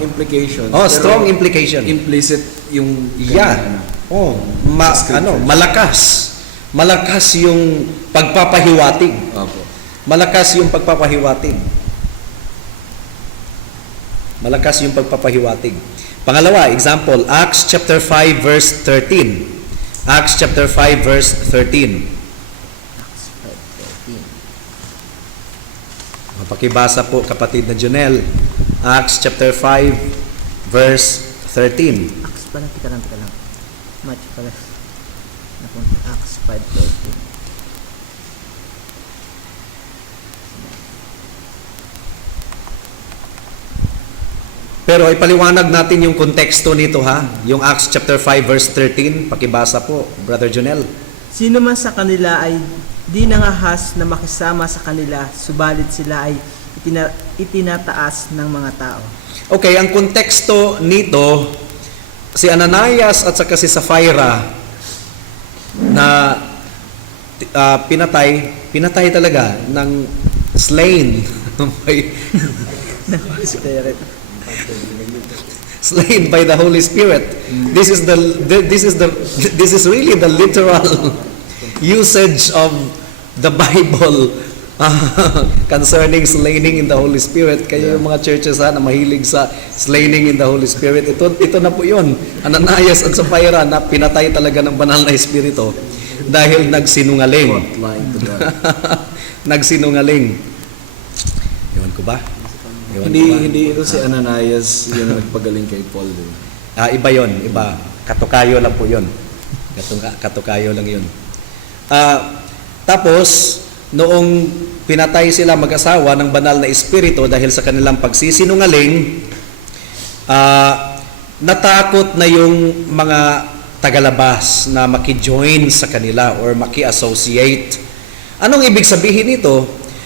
implication. Oh, pero strong implication. Implicit yung Malakas. Malakas yung pagpapahiwatig. Opo. Malakas yung pagpapahiwatig. Malakas yung pagpapahiwatig. Pangalawa, example, Acts chapter 5 verse 13. Acts chapter 5 verse 13. Mapakibasa po kapatid na Jonel. Acts chapter 5 verse 13. Acts pala, tika lang. Match pala. Napunta, Acts 5:13. Pero ipaliwanag natin yung konteksto nito, ha? Yung Acts chapter 5 verse 13, pakibasa po, Brother Jonel. Sino man sa kanila ay di nangahas na makisama sa kanila, subalit sila ay itinataas ng mga tao. Okay, ang konteksto nito, si Ananias at saka si Sapphira na pinatay talaga ng slain slain by the Holy Spirit. This is really the literal usage of the Bible concerning slaying in the Holy Spirit. Kaya yung mga churches na mahilig sa slaying in the Holy Spirit, ito na po yun. Ananias at Sapphira na pinatay talaga ng banal na espiritu dahil nagsinungaling. Nagsinungaling. Ewan ko ba? Hindi ito si Ananias yung nagpagaling kay Paul. Iba yon, iba. Katukayo lang po yon. Katukayo lang yon. Tapos, noong pinatay sila mag-asawa ng banal na espiritu dahil sa kanilang pagsisinungaling, natakot na yung mga tagalabas na maki-join sa kanila or maki-associate. Anong ibig sabihin nito?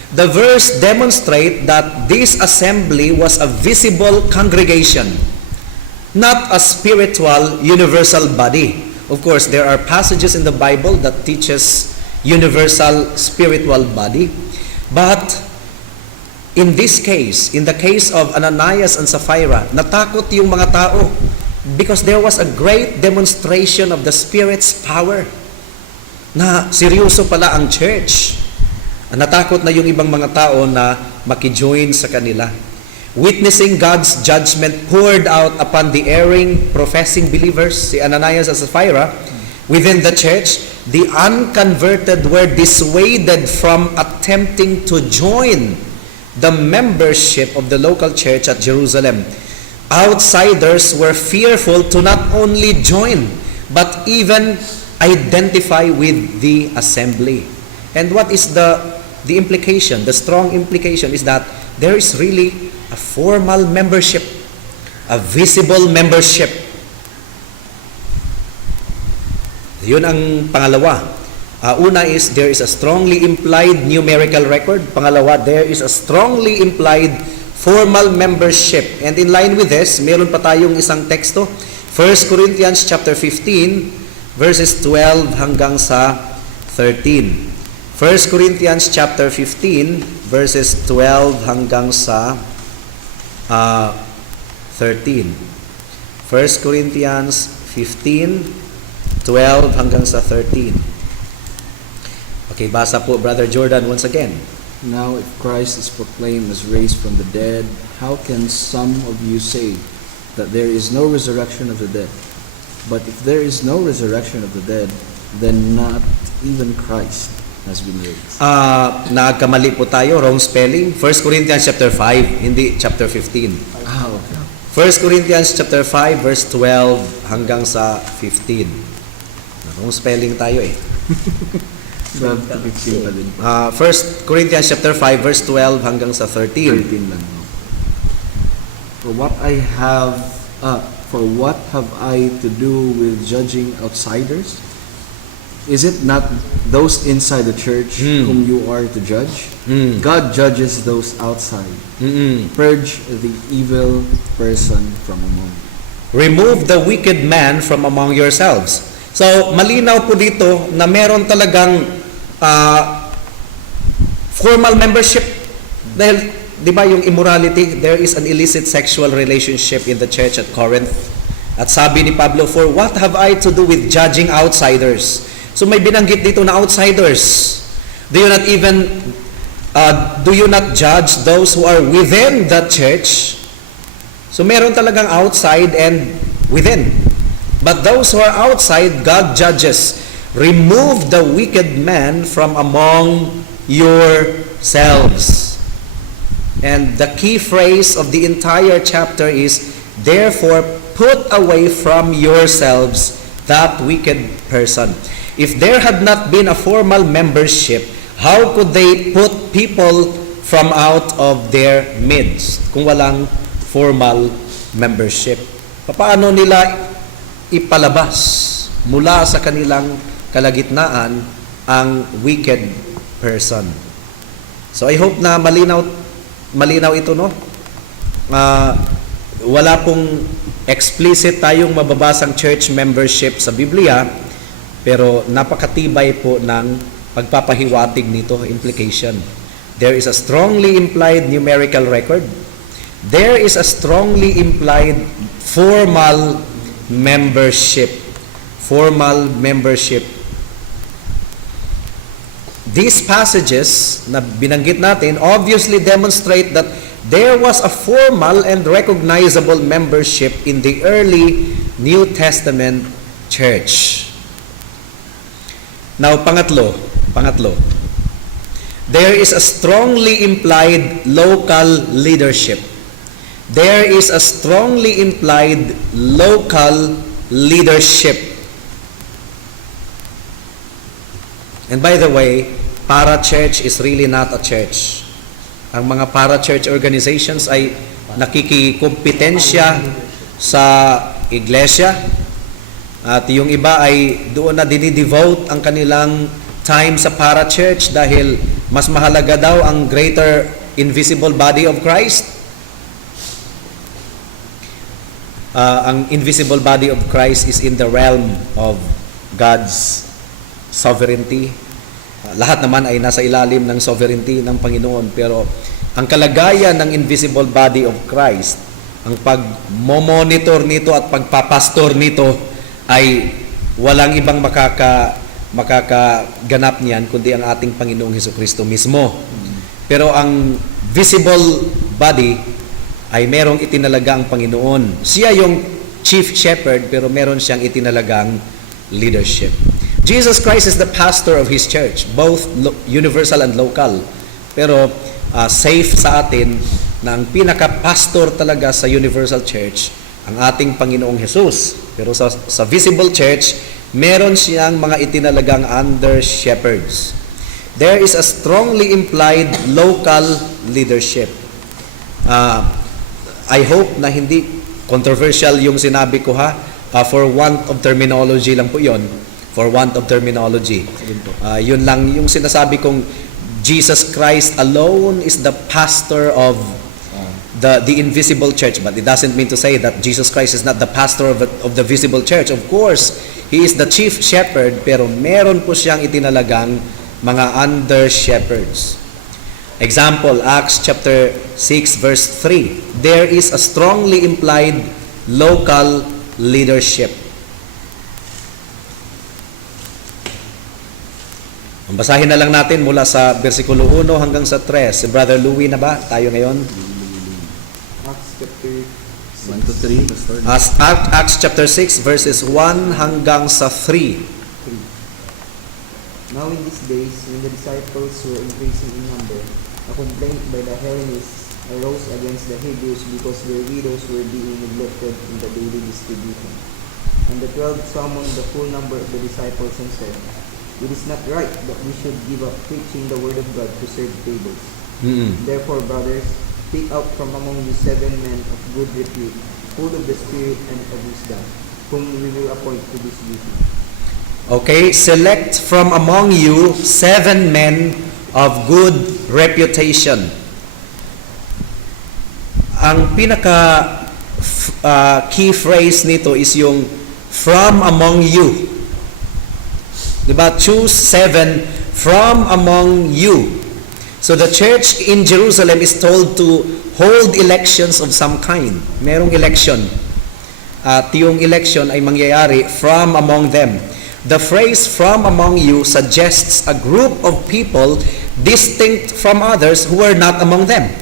The verse demonstrate that this assembly was a visible congregation, not a spiritual universal body. Of course, there are passages in the Bible that teaches universal spiritual body, but in this case, in the case of Ananias and Sapphira, natakot yung mga tao because there was a great demonstration of the Spirit's power na seryoso pala ang church. Natakot na yung ibang mga tao na maki-join sa kanila. Witnessing God's judgment poured out upon the erring, professing believers, si Ananias and Sapphira, within the church, the unconverted were dissuaded from attempting to join the membership of the local church at Jerusalem. Outsiders were fearful to not only join, but even identify with the assembly. And what is the implication? The strong implication is that there is really a formal membership, a visible membership. Yun ang pangalawa. Una is, there is a strongly implied numerical record. Pangalawa, there is a strongly implied formal membership. And in line with this, meron pa tayong isang teksto. 1 Corinthians chapter 15, verses 12 hanggang sa 13. 1 Corinthians chapter 15, verses 12 hanggang sa 13. 1 Corinthians 15, 12 hanggang sa 13. Okay, basa po Brother Jordan once again. Now, if Christ is proclaimed as raised from the dead, how can some of you say that there is no resurrection of the dead? But if there is no resurrection of the dead, then not even Christ has been raised. Nagkamali po tayo, wrong spelling. 1 Corinthians chapter 5, hindi chapter 15. Okay. 1 Corinthians chapter 5, verse 12 hanggang sa 15. Wrong spelling tayo eh. 12 to 15 pa din. 1 Corinthians chapter 5, verse 12 hanggang sa 13. 13 lang. For what have I to do with judging outsiders? Is it not those inside the church whom you are to judge? God judges those outside. Purge the evil person from among you. Remove the wicked man from among yourselves. So, malinaw po dito na meron talagang formal membership. Dahil, di ba yung immorality, there is an illicit sexual relationship in the church at Corinth. At sabi ni Pablo, for what have I to do with judging outsiders? So may binanggit dito na outsiders. Do you not judge those who are within the church? So meron talagang outside and within. But those who are outside, God judges. Remove the wicked man from among yourselves. And the key phrase of the entire chapter is, therefore put away from yourselves that wicked person. If there had not been a formal membership, how could they put people from out of their midst kung walang formal membership? Paano nila ipalabas mula sa kanilang kalagitnaan ang wicked person? So I hope na malinaw ito, no? Wala pong explicit tayong mababasang church membership sa Biblia, pero napakatibay po ng pagpapahiwatig nito, implication. There is a strongly implied numerical record. There is a strongly implied formal membership. Formal membership. These passages na binanggit natin obviously demonstrate that there was a formal and recognizable membership in the early New Testament church. Now, pangatlo, there is a strongly implied local leadership. There is a strongly implied local leadership. And by the way, para-church is really not a church. Ang mga para-church organizations ay nakikikompetensya sa iglesia, at yung iba ay doon na dinidevote ang kanilang time sa para-church dahil mas mahalaga daw ang greater invisible body of Christ. Ang invisible body of Christ is in the realm of God's sovereignty. Lahat naman ay nasa ilalim ng sovereignty ng Panginoon, pero ang kalagayan ng invisible body of Christ, ang pag-monitor nito at pagpapastor nito ay walang ibang makakaganap niyan kundi ang ating Panginoong Hesukristo mismo. Pero ang visible body ay merong itinalagang Panginoon. Siya yung chief shepherd, pero meron siyang itinalagang leadership. Jesus Christ is the pastor of His church, both universal and local. Pero safe sa atin na ang pinaka-pastor talaga sa universal church, ang ating Panginoong Jesus. Pero sa visible church, meron siyang mga itinalagang under-shepherds. There is a strongly implied local leadership. I hope na hindi controversial yung sinabi ko ha. For want of terminology lang po yon. For want of terminology. Yun lang yung sinasabi kong Jesus Christ alone is the pastor of the invisible church. But it doesn't mean to say that Jesus Christ is not the pastor of the visible church. Of course, He is the chief shepherd, pero meron po siyang itinalagang mga under-shepherds. Example, Acts chapter 6 verse 3. There is a strongly implied local leadership. Basahin na lang natin mula sa versikulo 1 hanggang sa 3. Si Brother Louie na ba? Tayo ngayon? Acts chapter 1 to 3, Pastor. Acts chapter 6 verses 1 hanggang sa 3. 3. Now in these days, when the disciples were increasing in number, a complaint by the Hellenists arose against the Hebrews because their widows were being neglected in the daily distribution. And the 12 summoned the full number of the disciples and said, "It is not right that we should give up preaching the word of God to serve tables. Therefore, brothers, pick out from among you 7 men of good repute, full of the Spirit and of wisdom, whom we will appoint to this duty." Okay, select from among you 7 men of good reputation. Ang pinaka key phrase nito is yung from among you. Diba? Choose 7 from among you. So the church in Jerusalem is told to hold elections of some kind. Merong election. At yung election ay mangyayari from among them. The phrase from among you suggests a group of people distinct from others who are not among them.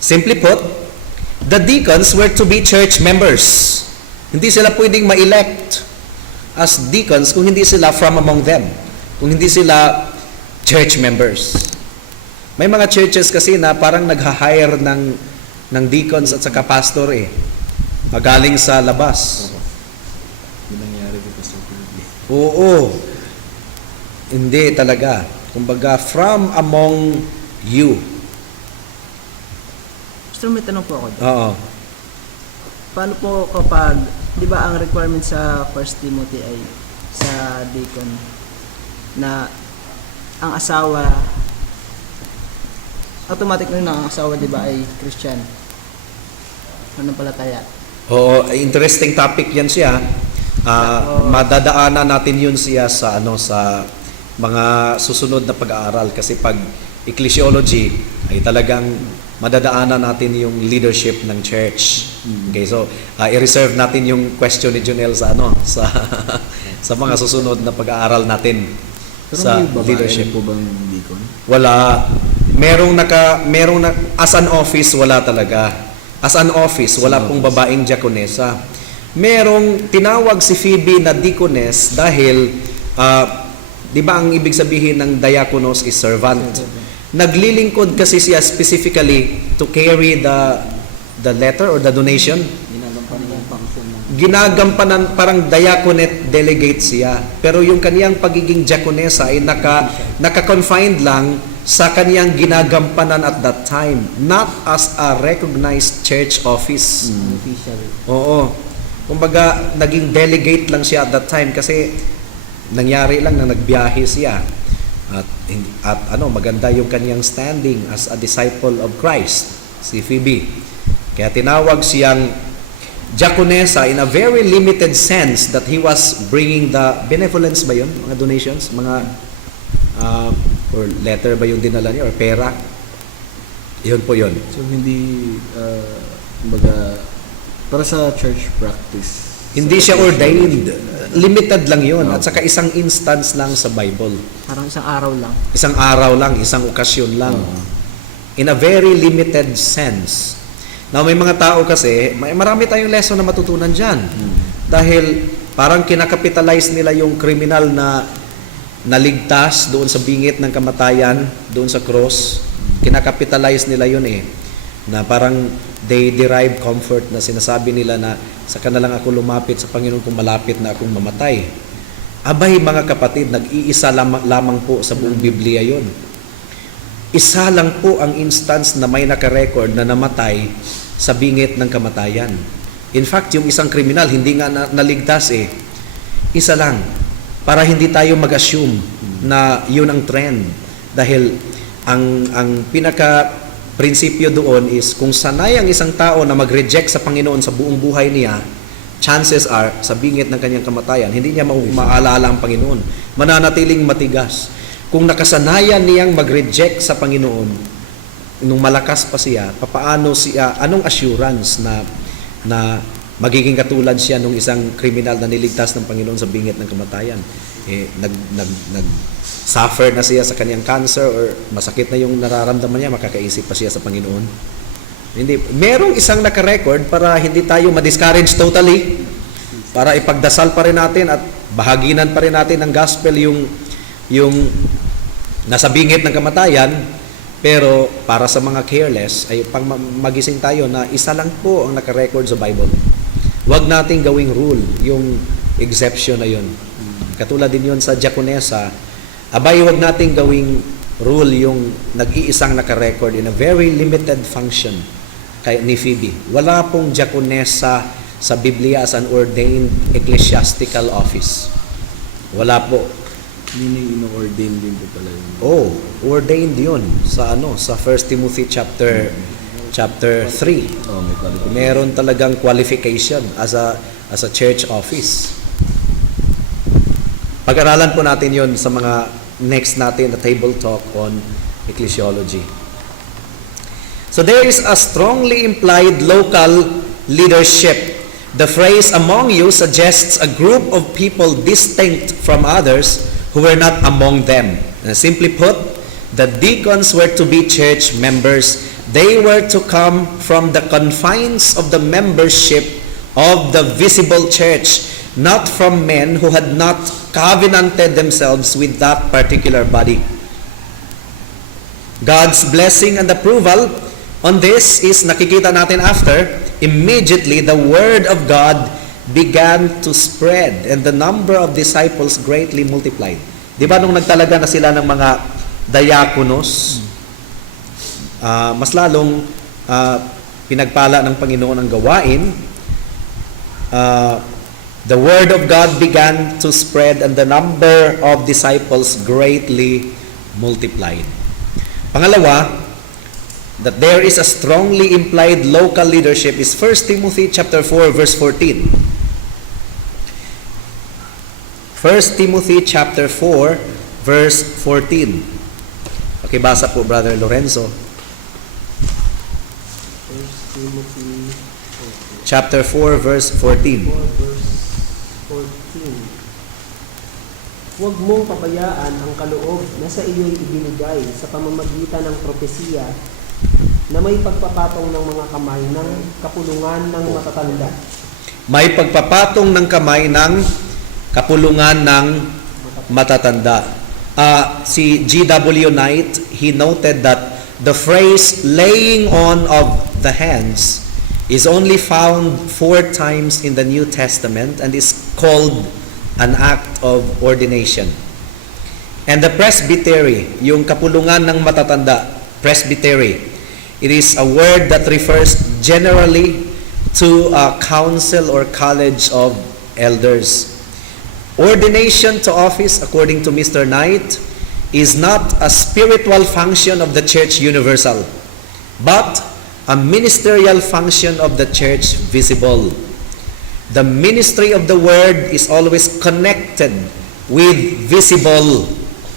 Simply put, the deacons were to be church members. Hindi sila pwedeng ma-elect as deacons kung hindi sila from among them, kung hindi sila church members. May mga churches kasi na parang nagha-hire ng deacons at saka pastor magaling sa labas. Yung nangyari ko, Pastor. Oo. Hindi talaga. Kumbaga, from among you. Pastor, may tanong po ako dyan. Oo. Paano po kapag, di ba ang requirement sa 1 Timothy ay sa deacon na ang asawa, automatic na ang asawa, di ba, ay Christian? Mananampalataya. Oo, interesting topic yan siya. Madadaanan natin yun siya sa sa mga susunod na pag-aaral kasi pag ecclesiology ay talagang madadaanan natin yung leadership ng church. Okay, so i-reserve natin yung question ni Junel sa sa mga susunod na pag-aaral natin sa may babae leadership. po bang deacon? Wala. Merong as an office wala talaga. As an office wala pong babaeng diakonesa. Merong tinawag si Phoebe na deaconess dahil di ba ang ibig sabihin ng diakonos is servant. Naglilingkod kasi siya specifically to carry the letter or the donation. Ginagampanan yung function ng ginagampanan, parang diaconate delegate siya. Pero yung kaniyang pagiging diaconessa ay naka-confined lang sa kaniyang ginagampanan at that time, not as a recognized church office. Official. Oo. Kumbaga, naging delegate lang siya at that time kasi nangyari lang na nagbiyahe siya. At maganda yung kaniyang standing as a disciple of Christ, si Phoebe. Kaya tinawag siyang diaconessa in a very limited sense that he was bringing the benevolence ba yun? Mga donations? Mga or letter ba yung dinala niya? Or pera? Yun po yun. So hindi kumbaga para sa church practice. Hindi siya ordained. Limited lang yun. At saka isang instance lang sa Bible. Parang isang araw lang. Isang araw lang, isang okasyon lang. In a very limited sense. Now, may mga tao kasi, marami tayong lesson na matutunan dyan. Dahil parang kinakapitalize nila yung kriminal na naligtas doon sa bingit ng kamatayan, doon sa cross. Kinakapitalize nila yun na parang they derive comfort na sinasabi nila na saka na lang ako lumapit sa Panginoon kung malapit na akong mamatay. Abay mga kapatid, nag-iisa lamang po sa buong Biblia yun. Isa lang po ang instance na may nakarecord na namatay sa bingit ng kamatayan. In fact, yung isang kriminal, hindi nga naligtas Isa lang. Para hindi tayo mag-assume na yun ang trend. Dahil ang pinaka-prinsipyo doon is kung sanay ang isang tao na mag-reject sa Panginoon sa buong buhay niya, chances are, sa bingit ng kanyang kamatayan, hindi niya maalala ang Panginoon. Mananatiling matigas. Kung nakasanayan niyang mag-reject sa Panginoon, nung malakas pa siya, anong assurance na magiging katulad siya nung isang kriminal na niligtas ng Panginoon sa bingit ng kamatayan? Nag-suffer na siya sa kanyang cancer or masakit na yung nararamdaman niya, makakaisip pa siya sa Panginoon? Hindi. Merong isang naka-record para hindi tayo ma-discourage totally, para ipagdasal pa rin natin at bahaginan pa rin natin ng gospel yung nasa bingit ng kamatayan. Pero para sa mga careless, ay pang magising tayo na isa lang po ang naka-record sa Bible. Huwag nating gawing rule yung exception na yun. Katulad din yun sa diaconessa. Abay, huwag nating gawing rule yung nag-iisang naka-record in a very limited function ni Phoebe. Wala pong diaconessa sa Biblia as an ordained ecclesiastical office. Wala po. Meaning ino-ordain din po pala yun. Ordained yun sa 1 Timothy chapter 3. May qualification. Meron talagang qualification as a church office. Pag-aralan po natin yun sa mga next natin na table talk on ecclesiology. So there is a strongly implied local leadership. The phrase among you suggests a group of people distinct from others who were not among them. Simply put, the deacons were to be church members. They were to come from the confines of the membership of the visible church, not from men who had not covenanted themselves with that particular body. God's blessing and approval on this is nakikita natin after, immediately the word of God began to spread and the number of disciples greatly multiplied. Di ba nung nagtalaga na sila ng mga diakonos, mas lalong pinagpala ng Panginoon ang gawain. The word of God began to spread and the number of disciples greatly multiplied. Pangalawa, that there is a strongly implied local leadership is 1 Timothy chapter 4 verse 14. 1 Timothy chapter 4 verse 14. Okay, basa po Brother Lorenzo. 1 Timothy Chapter 4 verse 14. 4 verse 14. Huwag mong pabayaan ang kaloob na sa iyo'y ibinigay sa pamamagitan ng propesiya na may pagpapatong ng mga kamay ng kapulungan ng matatanda. May pagpapatong ng kamay ng kapulungan ng matatanda. Si G.W. Knight, he noted that the phrase laying on of the hands is only found 4 times in the New Testament and is called an act of ordination. And the presbytery, yung kapulungan ng matatanda, presbytery, it is a word that refers generally to a council or college of elders. Ordination to office, according to Mr. Knight, is not a spiritual function of the Church Universal, but a ministerial function of the church visible. The ministry of the word is always connected with visible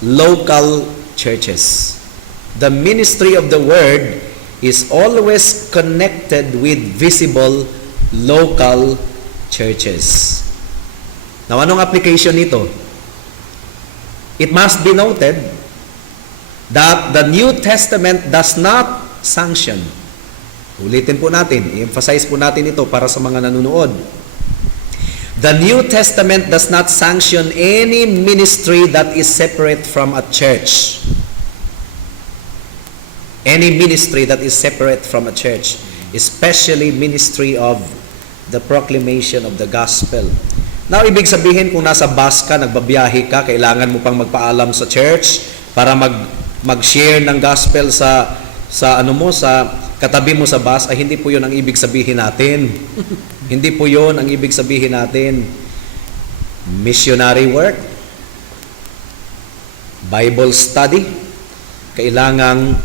local churches. The ministry of the word is always connected with visible local churches. Now, anong application nito? It must be noted that the New Testament does not sanction. Ulitin po natin, i-emphasize po natin ito para sa mga nanonood. The New Testament does not sanction any ministry that is separate from a church. Any ministry that is separate from a church, especially ministry of the proclamation of the gospel. Now, ibig sabihin kung nasa bus ka, nagbabiyahe ka, kailangan mo pang magpaalam sa church para mag-share ng gospel sa katabi mo sa bus, ay hindi po 'yon ang ibig sabihin natin. Hindi po 'yon ang ibig sabihin natin. Missionary work, Bible study, kailangang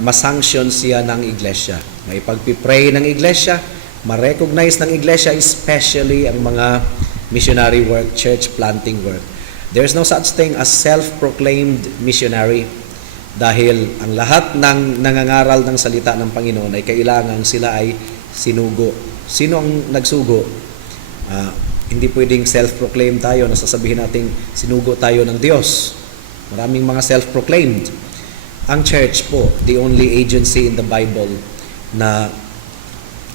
masanction siya ng iglesia. May pagpipray ng iglesia, ma-recognize ng iglesia, especially ang mga missionary work, church planting work. There's no such thing as self-proclaimed missionary, dahil ang lahat ng nangangaral ng salita ng Panginoon ay kailangan sila ay sinugo. Sino ang nagsugo? Hindi pwedeng self-proclaimed tayo na sasabihin nating sinugo tayo ng Diyos. Maraming mga self-proclaimed. Ang church po, the only agency in the Bible na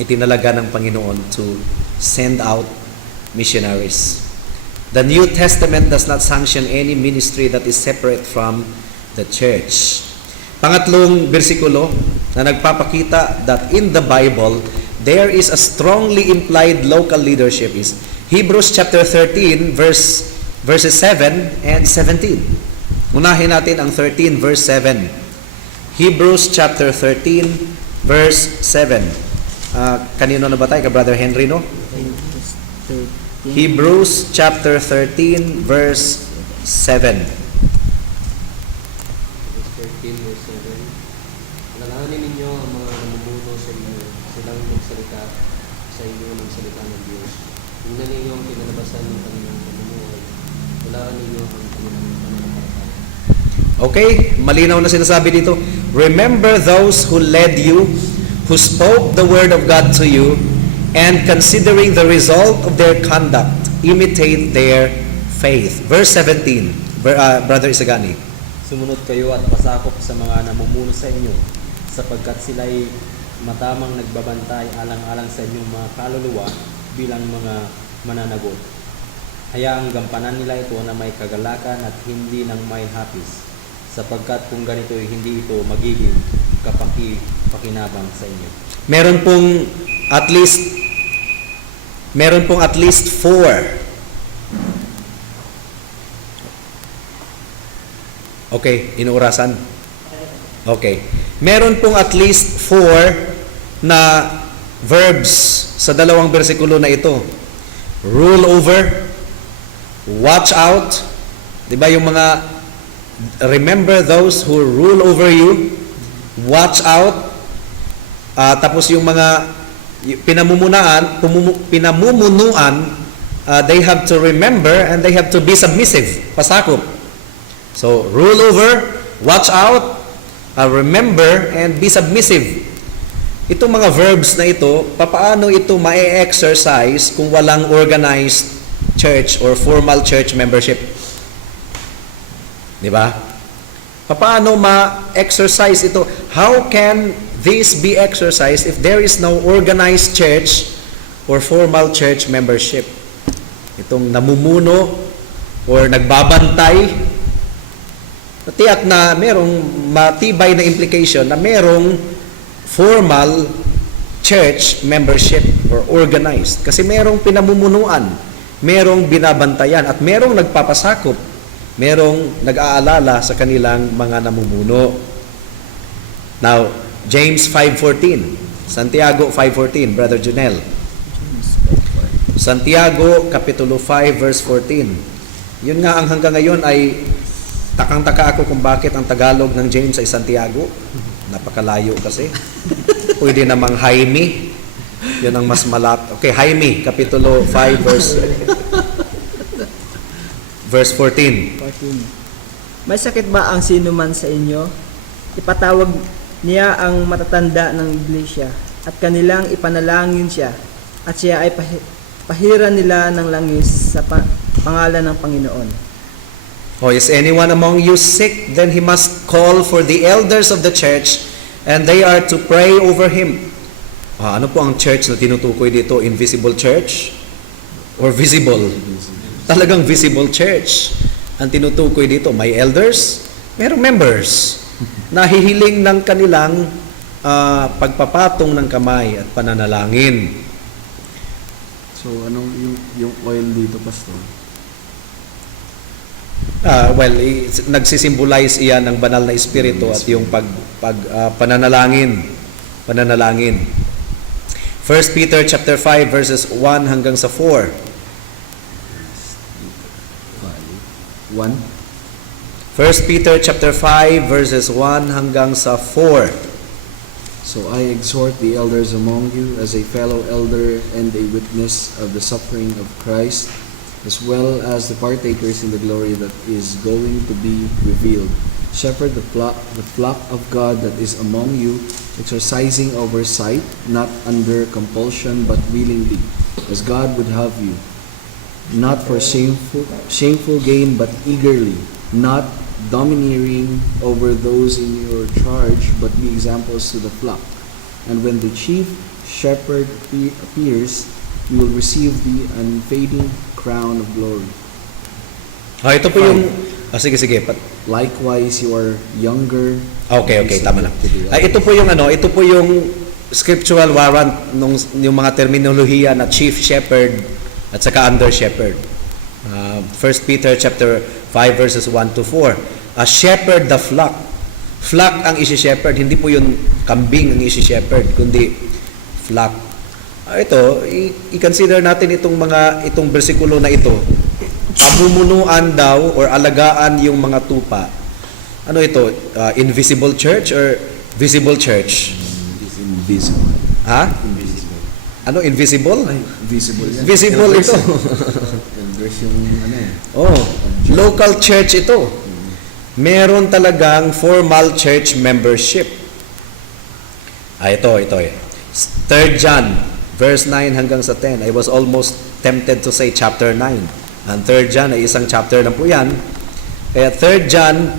itinalaga ng Panginoon to send out missionaries. The New Testament does not sanction any ministry that is separate from the church. Pangatlong bersikulo na nagpapakita that in the Bible there is a strongly implied local leadership is Hebrews chapter 13 verses 7 and 17. Unahin natin ang 13 verse 7. Hebrews chapter 13 verse 7. Kanino na ba tayo? Ka Brother Henry, no? Hebrews chapter 13 verse 7. 13 verse 7. Alalahanin ninyo ang mga namumuno sa inyo, silang magsalita sa inyo ng salita ng Diyos. Tingnan ninyo ang kinalabasan ng kanilang namumuhay. Walakan ninyo ang kanilang pananampalataya. Okay, malinaw na sinasabi dito. Remember those who led you, who spoke the word of God to you, and considering the result of their conduct, imitate their faith. Verse 17, Brother Isagani. Sumunod kayo at pasakop sa mga namumuno sa inyo, sapagkat sila'y matamang nagbabantay alang-alang sa inyong mga kaluluwa bilang mga mananagot. Hayaang gampanan nila ito na may kagalakan at hindi ng may hapis, sapagkat kung ganito hindi ito magiging pakinabang sa inyo. Meron pong at least 4. Okay, inuurasan. Okay. Meron pong at least 4 na verbs sa dalawang bersikulo na ito. Rule over, watch out, 'di ba yung mga remember those who rule over you, watch out, tapos yung mga pinamumunuan, they have to remember and they have to be submissive, pasakop. So, rule over, watch out, remember, and be submissive. Itong mga verbs na ito, papaano ito ma-exercise kung walang organized church or formal church membership? Di ba? Papaano ma-exercise ito? How can this be exercised if there is no organized church or formal church membership? Itong namumuno or nagbabantay, tiyak na merong matibay na implication na merong formal church membership or organized. Kasi merong pinamumunuan, merong binabantayan, at merong nagpapasakop, merong nag-aalala sa kanilang mga namumuno. Now, James 5:14, Santiago 5:14, Brother Junel. Santiago, Kapitulo 5, verse 14. Yun nga ang hanggang ngayon ay takang-taka ako kung bakit ang Tagalog ng James ay Santiago. Napakalayo kasi. Pwede namang Jaime. Yun ang mas malap. Okay, Jaime, Kapitulo 5, verse 14. May sakit ba ang sino man sa inyo? Ipatawag niya ang matatanda ng iglesia at kanilang ipanalangin siya at siya ay pahiran nila ng langis sa pangalan ng Panginoon. Oh, is anyone among you sick? Then he must call for the elders of the church and they are to pray over him. Ano po ang church na tinutukoy dito? Invisible church? Or visible? Talagang visible church. Ang tinutukoy dito, may elders, merong members. Nahihiling ng kanilang pagpapatong ng kamay at pananalangin. So, anong yung oil dito, Pastor? Nagsisimbolize iyan ng banal na espiritu at yung pananalangin. 1 Peter chapter 5 verses 1 hanggang sa 4. 1. 1 Peter chapter 5 verses 1 hanggang sa 4. So I exhort the elders among you as a fellow elder and a witness of the suffering of Christ, as well as the partakers in the glory that is going to be revealed. Shepherd the flock of God that is among you, exercising oversight, not under compulsion, but willingly, as God would have you. Not for shameful gain, but eagerly, not domineering over those in your charge, but be examples to the flock. And when the chief shepherd appears, you will receive the unfading crown of glory. Ito po yung sige. Likewise, you are younger. Okay, tama na. Ito po yung scriptural warrant yung mga terminolohiya na chief shepherd at saka under shepherd. 1 Peter chapter 5 verses 1 to 4. A shepherd the flock. Flock ang isi-shepherd, hindi po yung kambing ang isi-shepherd, kundi flock. Ito, i-consider natin itong bersikulo na ito. Pamumunuan daw or alagaan yung mga tupa. Ano ito? Invisible church or visible church? Invisible. Ha? Invisible. Ano, invisible? Ay, visible yan. Visible ito. Elders yung Local church ito. Meron talagang formal church membership. Ito. 3 John, verse 9 hanggang sa 10. I was almost tempted to say chapter 9. Ang 3 John ay isang chapter lang po yan. Kaya 3 John,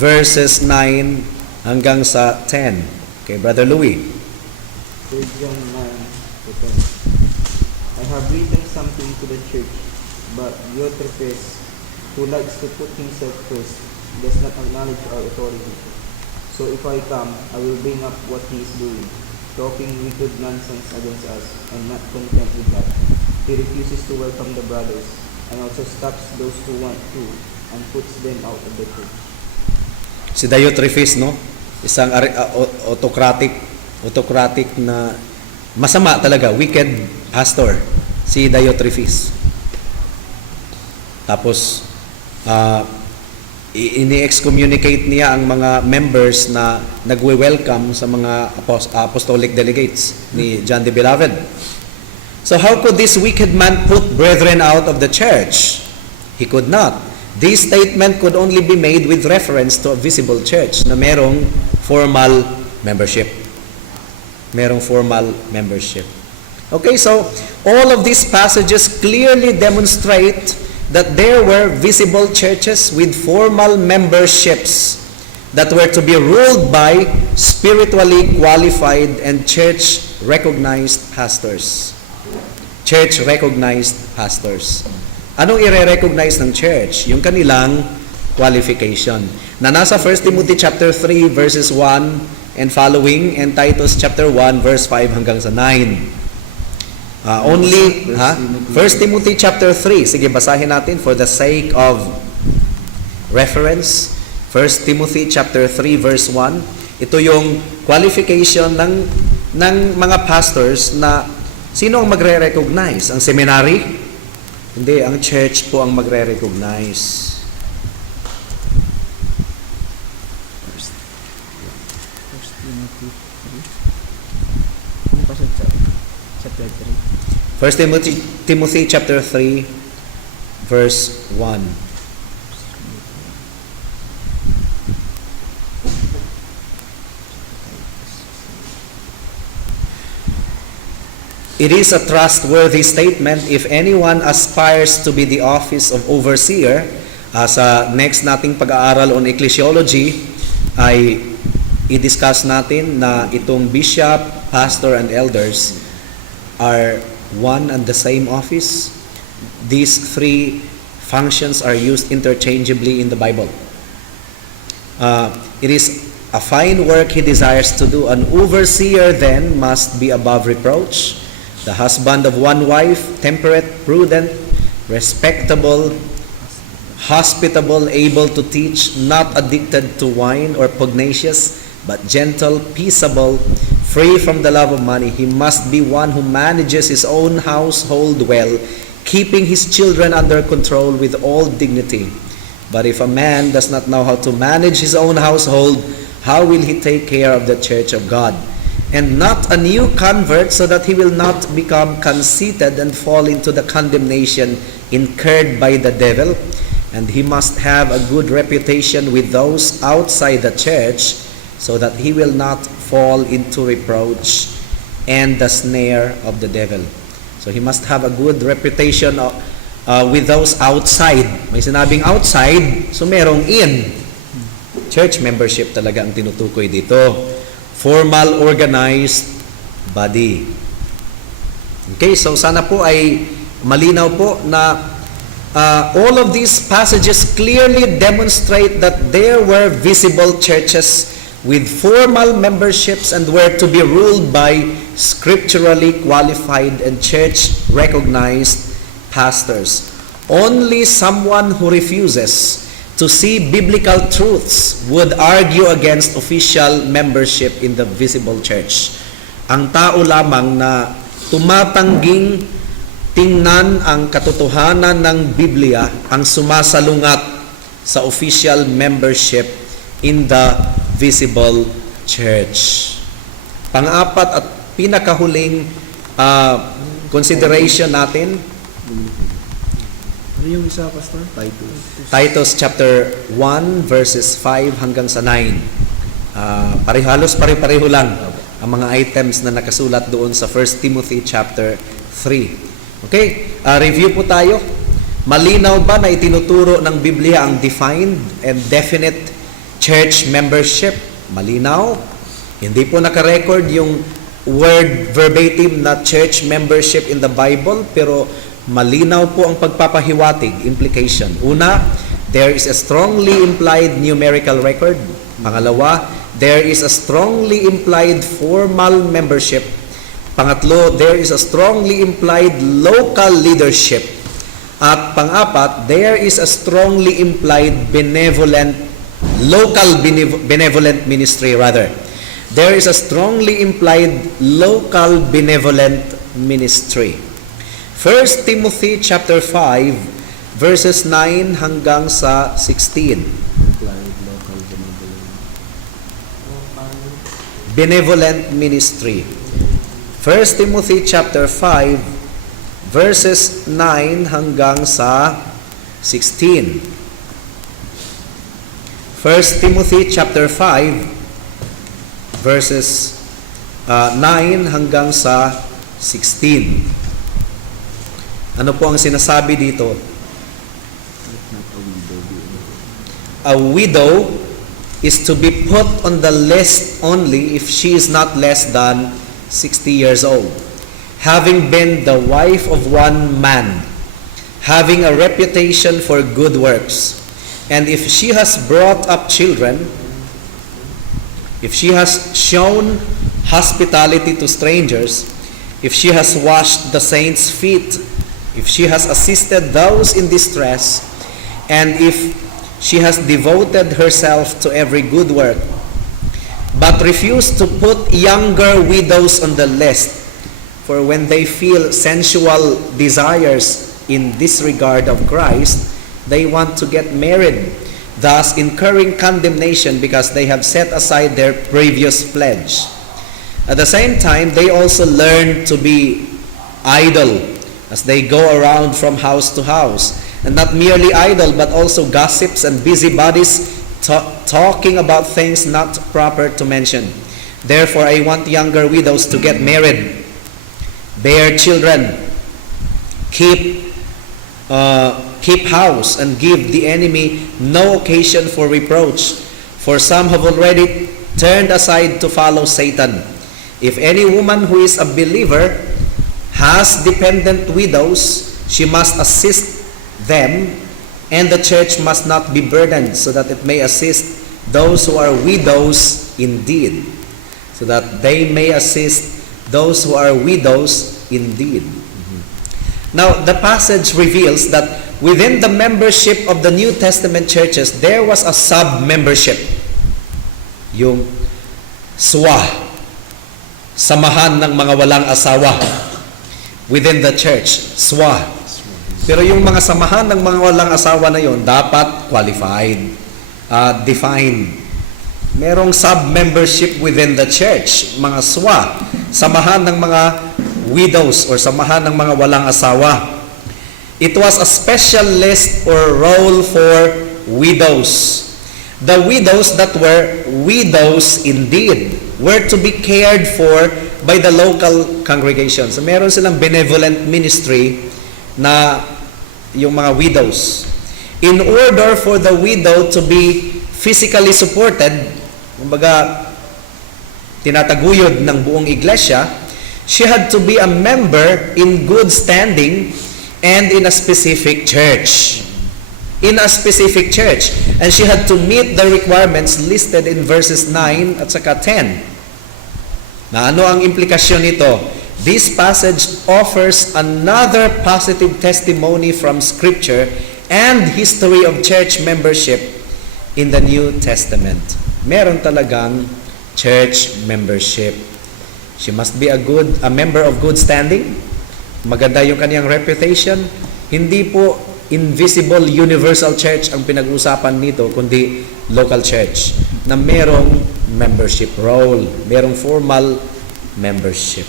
verses 9 hanggang sa 10. Okay, Brother Louis. 3 John 9 to 10. I have written something to the church, but Diotrephes, who likes to put himself first, does not acknowledge our authority. So if I come, I will bring up what he is doing, talking wicked nonsense against us, and not content with that. He refuses to welcome the brothers, and also stops those who want to, and puts them out of the church. Si Diotrephes, no? Isang autocratic na masama talaga, wicked pastor, si Diotrephes. Tapos, ini-excommunicate niya ang mga members na nagwe-welcome sa mga apostolic delegates ni John the Beloved. So how could this wicked man put brethren out of the church? He could not. This statement could only be made with reference to a visible church na merong formal membership. Okay, so all of these passages clearly demonstrate that there were visible churches with formal memberships that were to be ruled by spiritually qualified and church-recognized pastors. Anong i-recognize ng church? Yung kanilang qualification. Na nasa 1 Timothy chapter 3 verses 1 and following, and Titus chapter 1 verse 5 hanggang sa 9. First Timothy chapter 3. Sige, basahin natin for the sake of reference. First Timothy chapter 3 verse 1. Ito yung qualification ng mga pastors na sino ang magre-recognize? Ang seminary? Hindi, ang church po ang magre-recognize. First Timothy 3. Ano pa siya? Chapter 3. First Timothy chapter 3 verse 1. It is a trustworthy statement if anyone aspires to be the office of overseer. Sa next nating pag-aaral on ecclesiology ay i-discuss natin na itong bishop, pastor, and elders are one and the same office. These three functions are used interchangeably in the Bible. It is a fine work he desires to do. An overseer then must be above reproach, the husband of one wife, temperate, prudent, respectable, hospitable, able to teach, not addicted to wine or pugnacious, but gentle, peaceable, free from the love of money. He must be one who manages his own household well, keeping his children under control with all dignity. But if a man does not know how to manage his own household, how will he take care of the church of God? And not a new convert, so that he will not become conceited and fall into the condemnation incurred by the devil. And he must have a good reputation with those outside the church, so that he will not fall into reproach and the snare of the devil. So he must have a good reputation with those outside. May sinabing outside, so merong in. Church membership talaga ang tinutukoy dito. Formal, organized body. Okay, so sana po ay malinaw po na all of these passages clearly demonstrate that there were visible churches with formal memberships and were to be ruled by scripturally qualified and church-recognized pastors. Only someone who refuses to see biblical truths would argue against official membership in the visible church. Ang tao lamang na tumatangging tingnan ang katotohanan ng Biblia ang sumasalungat sa official membership in the visible church. Pang-apat at pinakahuling consideration natin, Ano yung isa, Pastor? Titus chapter 1 verses 5 hanggang sa 9. Halos pare-pareho lang ang mga items na nakasulat doon sa 1 Timothy chapter 3. Okay, review po tayo. Malinaw ba na itinuturo ng Biblia ang defined and definite church membership? Malinaw. Hindi po naka-record yung word verbatim na church membership in the Bible, pero malinaw po ang pagpapahiwatig, implication. Una, there is a strongly implied numerical record. Pangalawa, there is a strongly implied formal membership. Pangatlo, there is a strongly implied local leadership. At pang-apat, there is a strongly implied local benevolent ministry rather. There is a strongly implied local benevolent ministry. 1 Timothy chapter 5 verses 9 hanggang sa 16. Benevolent ministry. 1 Timothy chapter 5 verses 9 hanggang sa 16. 1 Timothy chapter 5 verses 9 hanggang sa 16. Ano po ang sinasabi dito? A widow is to be put on the list only if she is not less than 60 years old, having been the wife of one man, having a reputation for good works. And if she has brought up children, if she has shown hospitality to strangers, if she has washed the saints' feet, if she has assisted those in distress, and if she has devoted herself to every good work, but refused to put younger widows on the list, for when they feel sensual desires in disregard of Christ, they want to get married, thus incurring condemnation because they have set aside their previous pledge. At the same time, they also learn to be idle as they go around from house to house, and not merely idle but also gossips and busybodies, talking about things not proper to mention. Therefore, I want younger widows to get married, bear children, keep house, and give the enemy no occasion for reproach. For some have already turned aside to follow Satan. If any woman who is a believer has dependent widows, she must assist them, and the church must not be burdened, so that it may assist those who are widows indeed. So that they may assist those who are widows indeed. Now, the passage reveals that within the membership of the New Testament churches, there was a sub-membership. Yung SWA, samahan ng mga walang asawa within the church, SWA. Pero yung mga samahan ng mga walang asawa na yon dapat qualified, defined. Merong sub-membership within the church, mga SWA, samahan ng mga widows or samahan ng mga walang asawa. It was a special list or role for widows. The widows that were widows indeed were to be cared for by the local congregation. So meron silang benevolent ministry na yung mga widows. In order for the widow to be physically supported, kumbaga tinataguyod ng buong iglesia, she had to be a member in good standing and in a specific church. In a specific church. And she had to meet the requirements listed in verses 9 at saka 10. Na ano ang implikasyon nito? This passage offers another positive testimony from Scripture and history of church membership in the New Testament. Meron talagang church membership. She must be a member of good standing. Maganda yung kaniyang reputation. Hindi po invisible universal church ang pinag-usapan nito, kundi local church na merong membership role, merong formal membership.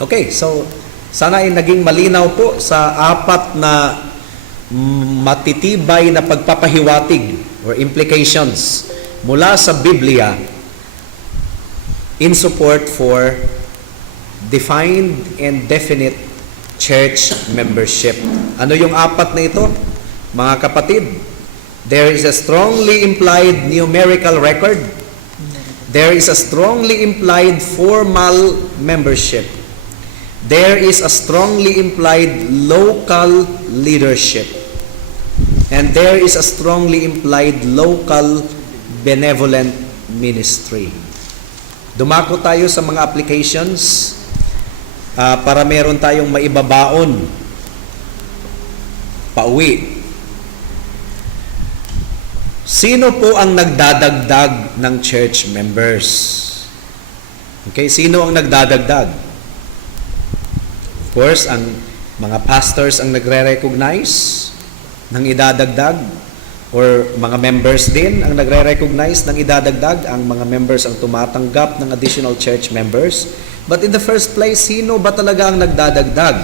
Okay, so sana ay naging malinaw po sa apat na matitibay na pagpapahiwatig or implications mula sa Biblia in support for defined and definite church membership. Ano yung apat na ito? Mga kapatid, there is a strongly implied numerical record. There is a strongly implied formal membership. There is a strongly implied local leadership. And there is a strongly implied local benevolent ministry. Dumako tayo sa mga applications para meron tayong maibabaon pauwi. Sino po ang nagdadagdag ng church members? Okay, sino ang nagdadagdag? Of course, ang mga pastors ang nagre-recognize ng idadagdag, or mga members din ang nagre-recognize ng idadagdag. Ang mga members ang tumatanggap ng additional church members. But in the first place, sino ba talaga ang nagdadagdag?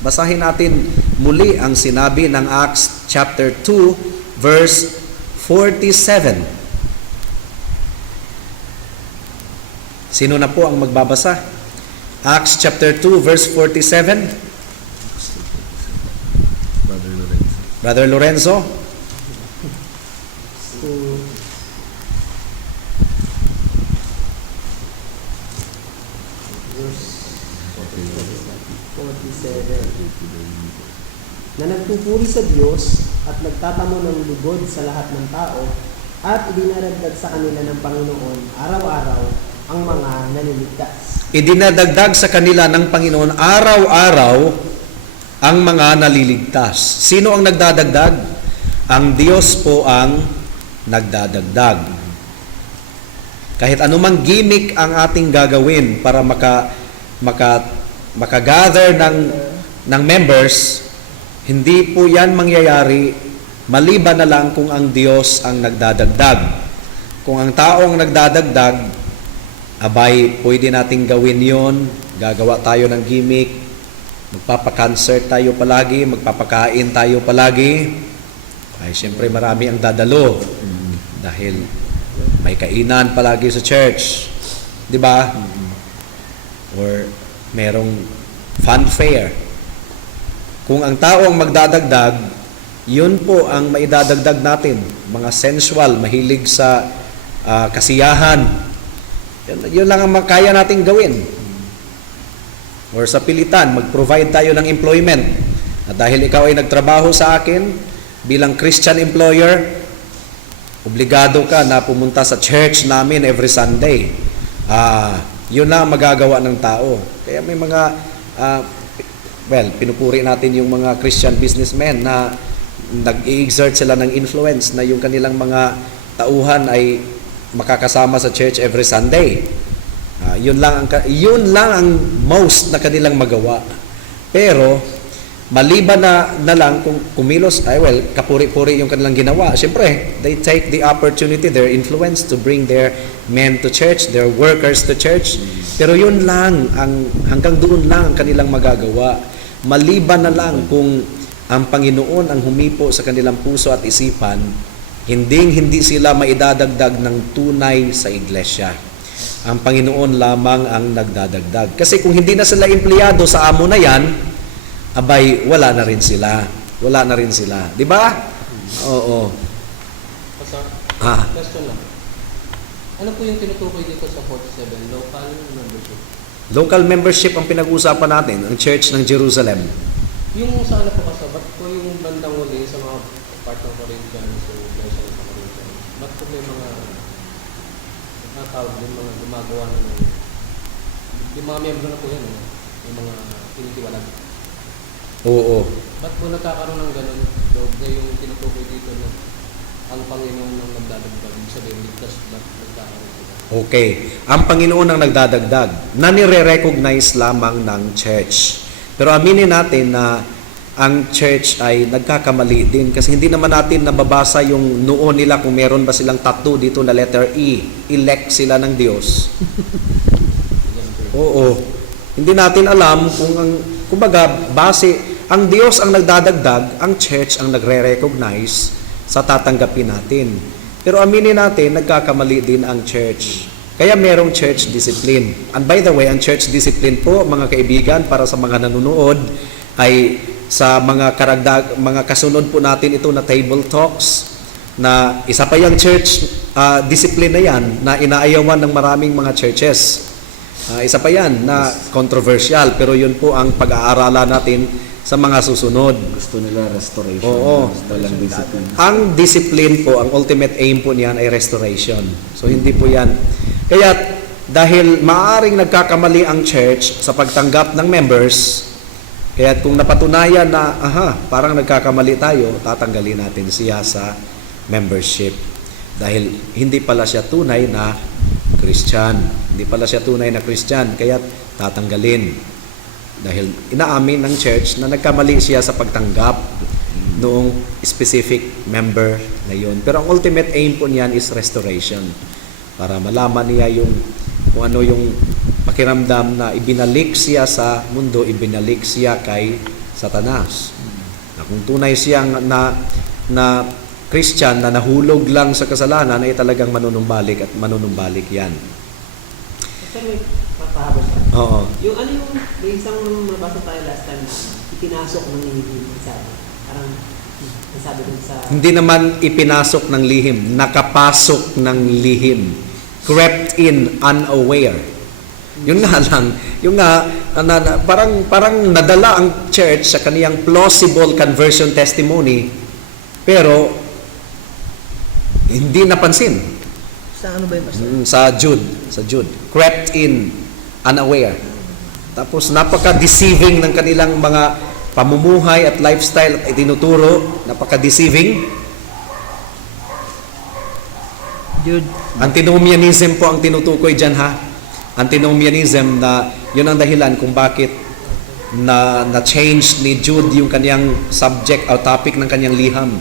Basahin natin muli ang sinabi ng Acts chapter 2 verse 47. Sino na po ang magbabasa? Acts chapter 2 verse 47. Brother Lorenzo. Na nagpupuri sa Diyos at nagtatamo ng lugod sa lahat ng tao, at idinaragdag sa kanila ng Panginoon araw-araw ang mga naliligtas. Idinadagdag sa kanila ng Panginoon araw-araw ang mga naliligtas. Sino ang nagdadagdag? Ang Diyos po ang nagdadagdag. Kahit anumang gimmick ang ating gagawin para makagather ng members, hindi po yan mangyayari maliban na lang kung ang Diyos ang nagdadagdag. Kung ang taong nagdadagdag, abay, pwede nating gawin yon. Gagawa tayo ng gimmick, magpapakancert tayo palagi, magpapakain tayo palagi. Ay, siyempre marami ang dadalo. Dahil may kainan palagi sa church. Di ba? Or merong fun fair. Kung ang tao ang magdadagdag, yun po ang maidadagdag natin. Mga sensual, mahilig sa kasiyahan. Yun lang ang kaya nating gawin. Or sa pilitan, mag-provide tayo ng employment. At dahil ikaw ay nagtrabaho sa akin, bilang Christian employer, obligado ka na pumunta sa church namin every Sunday. Yun na ang magagawa ng tao. Kaya may mga, pinupuri natin yung mga Christian businessmen na nag-i-exert sila ng influence na yung kanilang mga tauhan ay makakasama sa church every Sunday. Yun lang ang most na kanilang magawa. Pero maliban na lang kung kumilos, kapuri-puri yung kanilang ginawa. Siyempre, they take the opportunity, their influence to bring their men to church, their workers to church. Pero yun lang, hanggang doon lang ang kanilang magagawa. Maliban na lang kung ang Panginoon ang humipo sa kanilang puso at isipan, hindi sila maidadagdag ng tunay sa iglesia. Ang Panginoon lamang ang nagdadagdag. Kasi kung hindi na sila empleyado sa amo na yan, abay, wala na rin sila. Wala na rin sila. Di ba? Oo. Pastor, Ah. question lang. Ano po yung tinutukoy dito sa 47? Local membership? Local membership ang pinag-uusapan natin, ang Church ng Jerusalem. Yung sa ano po kasi, ba't po yung bandang huli sa mga part ng Corinthians, yung iglesia ng Corinthians, ba't po may mga tawag din, mga gumagawa ng yung mga miyembro na po yan, yung mga tinitiwalag. Oo. Ba't po nagkakaroon ng ganun? Dog na yung tinutukoy dito na ang Panginoon ng nagdadagdag. Ibig sabihin, ligtas ba't nagkakaroon sila? Okay. Ang Panginoon ang nagdadagdag na nire-recognize lamang ng church. Pero aminin natin na ang church ay nagkakamali din kasi hindi naman natin nababasa yung noon nila kung meron ba silang tattoo dito na letter E. Elect sila ng Diyos. Oo. Hindi natin alam kung ang Diyos ang nagdadagdag, ang church ang nagre-recognize sa tatanggapin natin. Pero aminin natin, nagkakamali din ang church. Kaya merong church discipline. And by the way, ang church discipline po, mga kaibigan, para sa mga nanonood, ay sa mga kasunod po natin ito na table talks, na isa pa yung church discipline na yan, na inaayawan ng maraming mga churches. Isa pa yan na controversial, pero yun po ang pag-aaralan natin sa mga susunod. Gusto nila restoration. Oo. Gusto lang discipline. Ang discipline po, ang ultimate aim po niyan ay restoration. So hindi po yan. Kaya dahil maaring nagkakamali ang church sa pagtanggap ng members, kaya kung napatunayan na, parang nagkakamali tayo, tatanggalin natin siya sa membership. Dahil hindi pala siya tunay na Christian. Hindi pala siya tunay na Christian, kaya tatanggalin. Dahil inaamin ng church na nagkamali siya sa pagtanggap noong specific member na yun. Pero ang ultimate aim po niyan is restoration. Para malaman niya kung ano yung pakiramdam na ibinalik siya sa mundo, ibinalik siya kay Satanas. Na kung tunay siyang na Christian na nahulog lang sa kasalanan, ay talagang manunumbalik at manunumbalik yan. Pero may papahabol siya. Oo. Yung ano yung may isang nabasa tayo last time na ipinasok ng lihim, sabi. Parang sabi dun sa Hindi naman ipinasok ng lihim, nakapasok ng lihim. Crept in unaware. Yun nga lang, parang nadala ang church sa kaniyang plausible conversion testimony, pero Hindi napansin. Sa ano ba yung pastor? Sa Jude. Crept in unaware. Tapos napaka-deceiving ng kanilang mga pamumuhay at lifestyle at itinuturo. Napaka-deceiving. Jude. Antinomianism po ang tinutukoy dyan, ha? Antinomianism, na yun ang dahilan kung bakit na-change ni Jude yung kanyang subject o topic ng kanyang liham.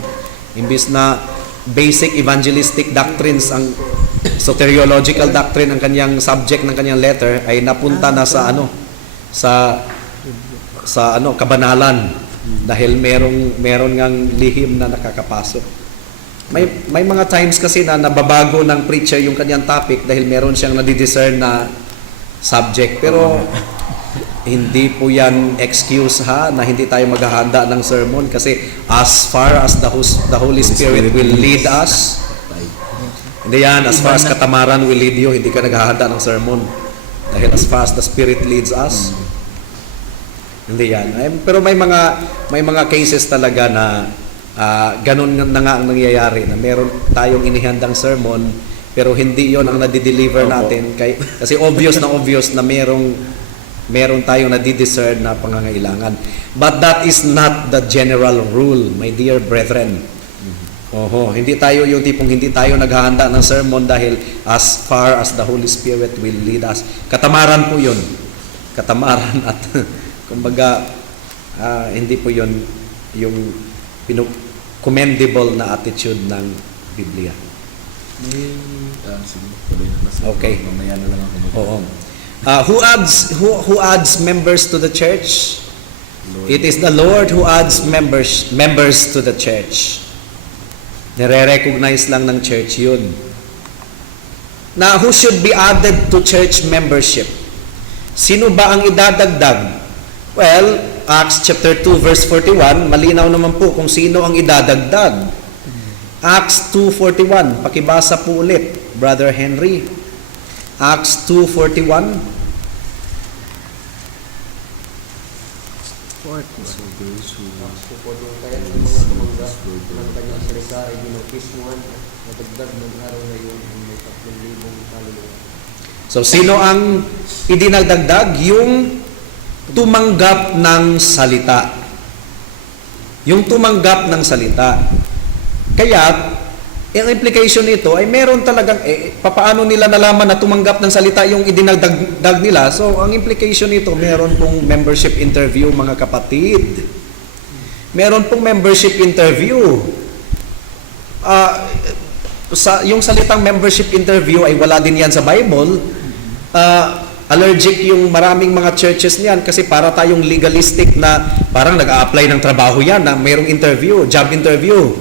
Imbis na basic evangelistic doctrines, ang soteriological doctrine ang kanyang subject ng kanyang letter, ay napunta na sa kabanalan, dahil meron ngang lihim na nakakapasok. May mga times kasi na nababago ng preacher yung kanyang topic dahil meron siyang nadidiscern na subject. Pero hindi po yan excuse, ha, na hindi tayo maghahanda ng sermon, kasi as far as the Holy Spirit will lead us, hindi yan, as far as katamaran will lead you, hindi ka naghahanda ng sermon. Dahil as far as the Spirit leads us, hindi yan. Pero may mga cases talaga na ganun na nga ang nangyayari, na meron tayong inihandang sermon pero hindi yon ang nadi-deliver natin, kasi obvious na meron tayong nadi-discern na pangangailangan. But that is not the general rule, my dear brethren. Hindi tayo yung tipong hindi tayo naghahanda ng sermon dahil as far as the Holy Spirit will lead us. Katamaran po yun. Katamaran at kumbaga hindi po yun yung commendable na attitude ng Biblia. Sige, tuloy na kasi. Okay. Mamaya na lang ako Oo. Who adds members to the church? Lord. It is the Lord who adds members to the church. Nire-recognize lang ng church yun. Now, who should be added to church membership? Sino ba ang idadagdag? Well, Acts chapter 2 verse 41, malinaw naman po kung sino ang idadagdag. Acts 2:41, pakibasa po ulit, Brother Henry. Acts 2:41. Tapos po doon kaya ng mga tumanggap ng kanyang salita ay binautismuhan at natagdag ng araw na yun ang may 3,000 kaluluwa. So, sino ang idinagdagdag? Yung tumanggap ng salita. Yung tumanggap ng salita. Kaya, ang implication nito ay meron talagang, papaano nila nalaman na tumanggap ng salita yung idinagdag nila? So, ang implication nito, meron pong membership interview, mga kapatid. Meron pong membership interview. Yung salitang membership interview ay wala din yan sa Bible. Allergic yung maraming mga churches niyan kasi para tayong legalistic na parang nag-a-apply ng trabaho yan na mayroong interview, job interview.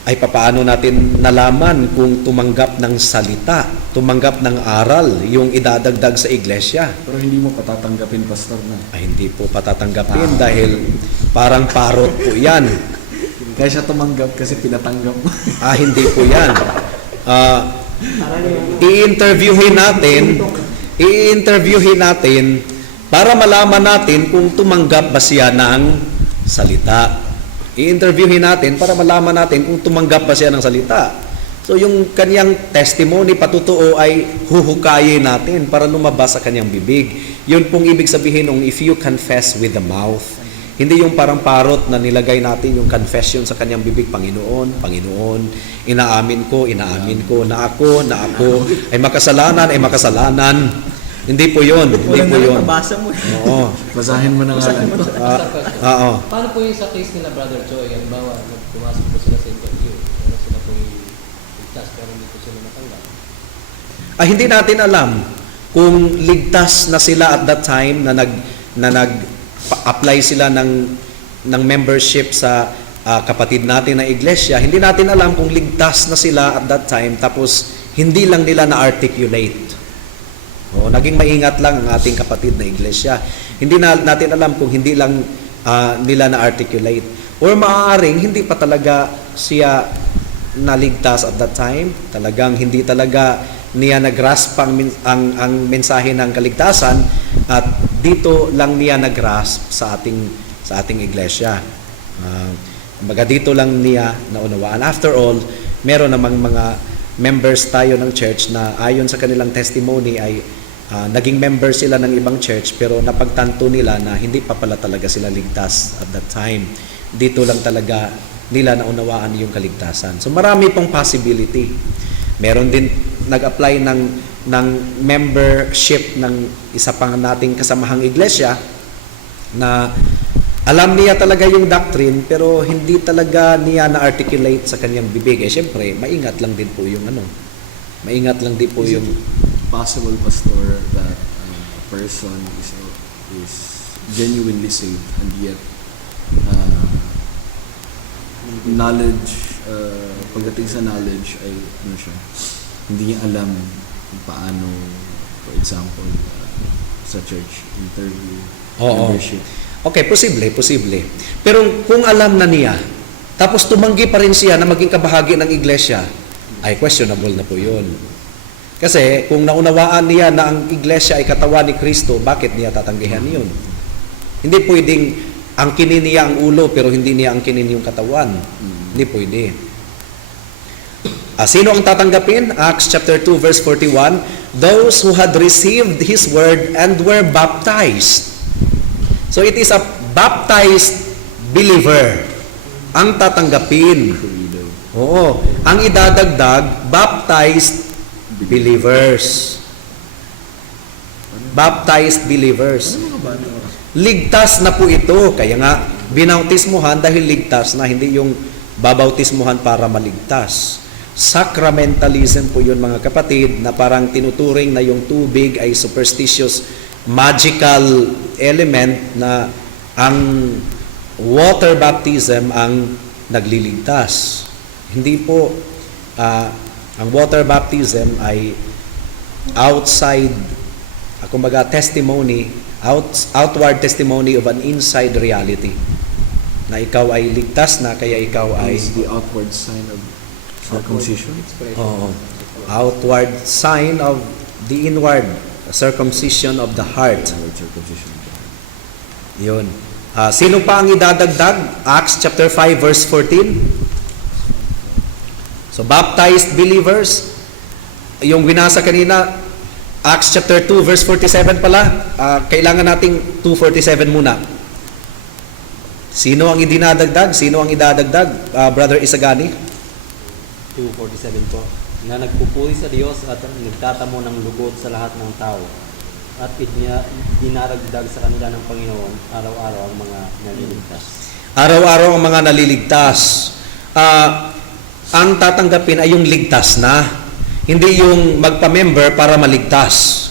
Ay papaano natin nalaman kung tumanggap ng salita, tumanggap ng aral yung idadagdag sa iglesia? Pero hindi mo patatanggapin, pastor, na. Ay hindi po patatanggapin dahil parang parot po yan. Kaya siya tumanggap kasi pinatanggap mo. Hindi po yan. I-interviewin natin para malaman natin kung tumanggap ba siya ng salita. I-interviewin natin para malaman natin kung tumanggap ba siya ng salita. So yung kanyang testimony, patutuo, ay huhukayin natin para lumabas sa kanyang bibig. Yun pong ibig sabihin ng if you confess with the mouth. Hindi yung parang parot na nilagay natin yung confession sa kanyang bibig, Panginoon, Panginoon, inaamin ko na ako ay makasalanan. Hindi po yun. Hindi po yun. Nabasa mo. Oo. Basahin mo na nga lang. Oo. Paano po yung sa case nila, Brother Joy? Halimbawa, pumasok po sila sa interview, pero sila po yung ligtas, pero hindi po sila natanggap. Hindi natin alam kung ligtas na sila at that time na nag-apply sila ng membership sa kapatid natin na iglesia. Hindi natin alam kung ligtas na sila at that time tapos hindi lang nila na-articulate. Naging maingat lang ang ating kapatid na iglesia. Hindi natin alam kung hindi lang nila na-articulate. Or maaaring hindi pa talaga siya naligtas at that time. Talagang hindi talaga niya nag-grasp ang mensahe ng kaligtasan at dito lang niya nag-grasp sa ating iglesia. Kumbaga dito lang niya naunawaan. After all, meron namang mga members tayo ng church na ayon sa kanilang testimony ay naging member sila ng ibang church pero napagtanto nila na hindi pa pala talaga sila ligtas at that time. Dito lang talaga nila naunawaan yung kaligtasan. So marami pong possibility. Meron din nag-apply ng membership ng isa pang nating kasamahang iglesia na alam niya talaga yung doctrine pero hindi talaga niya na-articulate sa kanyang bibig. Siyempre, maingat lang din po yung maingat lang din po Is it yung possible, Pastor, that a person is genuinely saved and yet knowledge, pagdating sa knowledge ay ano siya, hindi niya alam kung paano, for example, sa church interview, Oo. membership. Okay, posible. Pero kung alam na niya, tapos tumanggi pa rin siya na maging kabahagi ng iglesia, ay questionable na po yun. Kasi kung naunawaan niya na ang iglesia ay katawan ni Kristo, bakit niya tatanggihan yun? Hindi pwedeng angkinin niya ang ulo pero hindi niya angkinin yung katawan. Hindi pwede. Sino ang tatanggapin? Acts chapter 2 verse 41, those who had received His word and were baptized. So it is a baptized believer ang tatanggapin. Oo. Ang idadagdag, baptized believers. Baptized believers. Ligtas na po ito. Kaya nga, binautismuhan dahil ligtas na, hindi yung babautismuhan para maligtas. Sacramentalism po yun mga kapatid, na parang tinuturing na yung tubig ay superstitious, magical element na ang water baptism ang nagliligtas. Hindi po, ang water baptism ay outside, kumbaga testimony, outward testimony of an inside reality. Na ikaw ay ligtas na, kaya ikaw ay Is the outward sign of circumcision? outward sign of the inward circumcision of the heart. Outward circumcision. Yun. Sino pa ang idadagdag? Acts chapter 5 verse 14. So baptized believers, yung binasa kanina, Acts chapter 2 verse 47 pala, kailangan nating 2:47 muna. Sino ang idinadagdag? Sino ang idadagdag? Brother Isagani? 2:47 po, na nagpupuri sa Diyos at nagtatamo ng lugod sa lahat ng tao at dinaragdag sa kanila ng Panginoon araw-araw ang mga naliligtas. Araw-araw ang mga naliligtas. Ang tatanggapin ay yung ligtas na, hindi yung magpa-member para maligtas.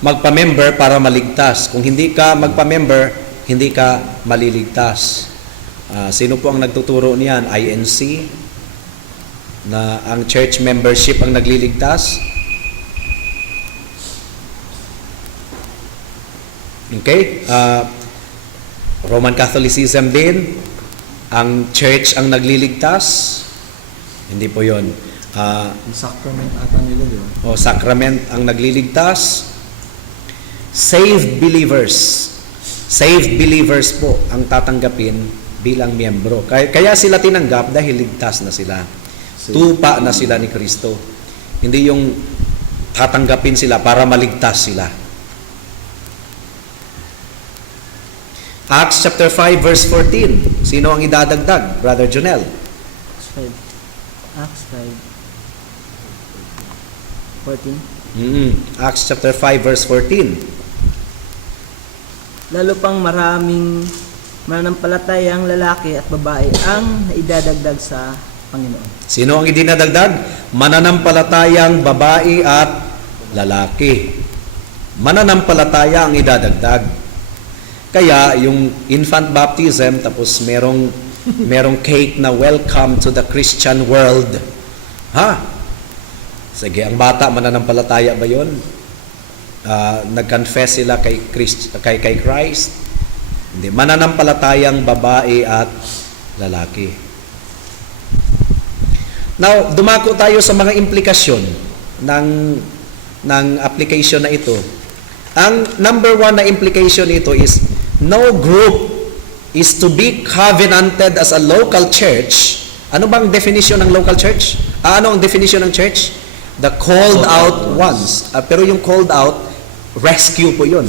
Magpa-member para maligtas. Kung hindi ka magpa-member, hindi ka maliligtas. Sino po ang nagtuturo niyan? INC? Na ang church membership ang nagliligtas? Okay? Roman Catholicism din, ang church ang nagliligtas? Hindi po yun. Yung sacrament ata nila, di ba? O sacrament ang nagliligtas. Saved believers. Saved believers po ang tatanggapin bilang miyembro. Kaya sila tinanggap dahil ligtas na sila. Tupa na sila ni Kristo. Hindi yung tatanggapin sila para maligtas sila. Acts chapter 5 verse 14. Sino ang idadagdag? Brother Jonel. Acts 5, 14. Acts chapter 5 verse 14. Lalo pang maraming mananampalatayang lalaki at babae ang naidadagdag sa Panginoon. Sino ang idinadagdag? Mananampalatayang babae at lalaki. Mananampalataya ang idadagdag. Kaya yung infant baptism, tapos merong cake na welcome to the Christian world. Sige, ang bata mananampalataya ba yun? Nag-confess sila kay Christ? Hindi, mananampalatayang babae at lalaki. Now, dumako tayo sa mga implikasyon ng application na ito. Ang number 1 na implication nito is no group is to be covenanted as a local church Ano bang definition ng local church? Ano ang definition ng church? The called out ones. Pero yung called out, rescue po yun.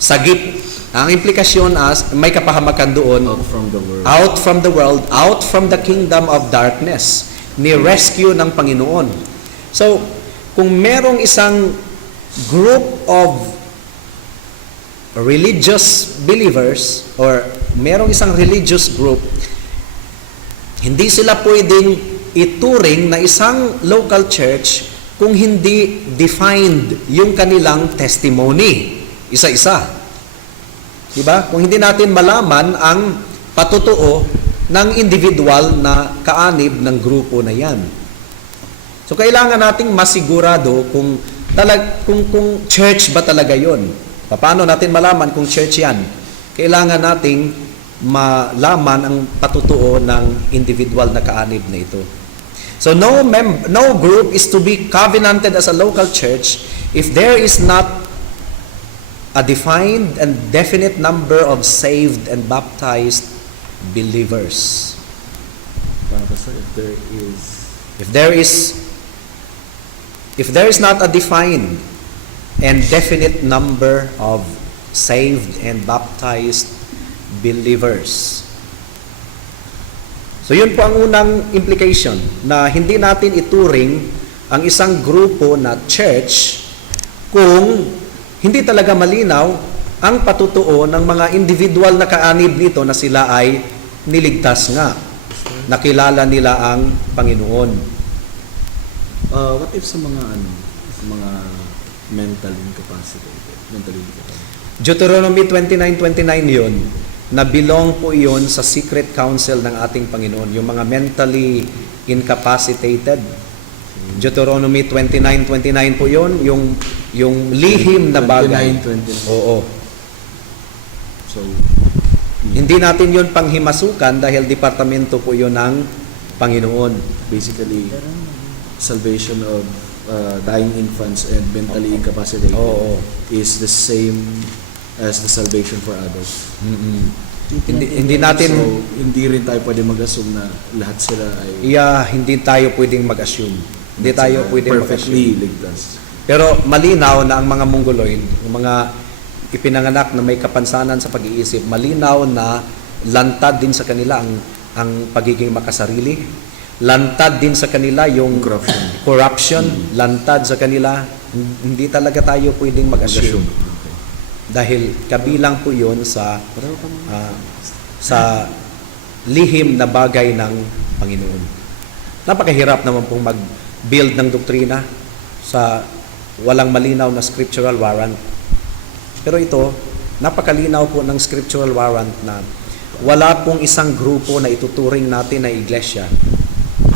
Sagip. Ang implikasyon as may kapahamakan doon, Out from the world. out from the world, out from the kingdom of darkness. Ni-rescue ng Panginoon. So, kung merong isang group of religious believers or merong isang religious group, hindi sila pwedeng ituring na isang local church kung hindi defined yung kanilang testimony. Isa-isa. Diba? Kung hindi natin malaman ang patotoo ng individual na kaanib ng grupo na yan. So kailangan nating masigurado kung church ba talaga yon. Paano natin malaman kung church yan? Kailangan nating malaman ang patotoo ng individual na kaanib na ito. So no group is to be covenanted as a local church if there is not a defined and definite number of saved and baptized believers. Paano ba, sir? If there is not a defined and definite number of saved and baptized believers. So yun po ang unang implication, na hindi natin ituring ang isang grupo na church kung hindi talaga malinaw ang patotoo ng mga individual na kaanib nito na sila ay niligtas nga. Nakilala nila ang Panginoon. What if sa mga mentally incapacitated? Deuteronomy 29:29 yun, na belong po yun sa secret counsel ng ating Panginoon, yung mga mentally incapacitated. Deuteronomy 29:29 po yun, yung lihim na bagay. 29:29. Oo. So, Hindi natin yun panghimasukan dahil departamento po yun ng Panginoon. basically, salvation of dying infants and mentally incapacitated Oo. is the same as the salvation for adults. Mm-mm. Hindi natin So, hindi rin tayo pwede mag-assume na lahat sila ay hindi tayo pwedeng mag-assume. Hindi tayo pwedeng perfectly mag-assume. ligtas. Pero malinaw na ang mga Mongoloid, yung mga ipinanganak na may kapansanan sa pag-iisip, malinaw na lantad din sa kanila ang pagiging makasarili. Lantad din sa kanila yung corruption. Lantad sa kanila. Hindi talaga tayo pwedeng mag-assume. Dahil kabilang po yun sa lihim na bagay ng Panginoon. Napakahirap naman pong mag-build ng doktrina sa walang malinaw na scriptural warrant. Pero ito, napakalinaw po ng scriptural warrant na wala pong isang grupo na ituturing natin na iglesia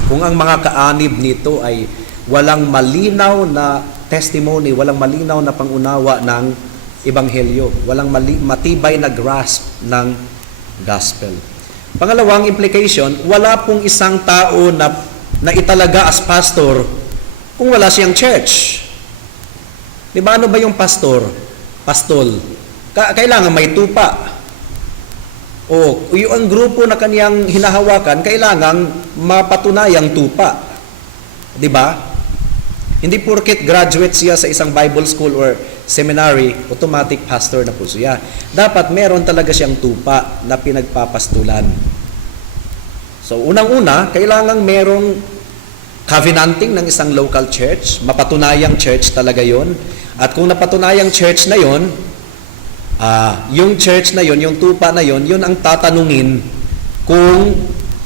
kung ang mga kaanib nito ay walang malinaw na testimony, walang malinaw na pangunawa ng Ebanghelyo, walang matibay na grasp ng gospel. Pangalawang implication, wala pong isang tao na italaga as pastor kung wala siyang church. Di ba, ano ba yung pastor? Pastol. Kailangan may tupa. O yung grupo na kaniyang hinahawakan, kailangan mapatunayang tupa. Di ba? Hindi porket graduate siya sa isang Bible school or seminary, automatic pastor na po siya. Dapat meron talaga siyang tupa na pinagpapastulan. So, unang-una, kailangan merong covenanting ng isang local church, mapatunayang church talaga yon. At kung napatunayang church na yon, yung church na yon, yung tupa na yon, yun ang tatanungin kung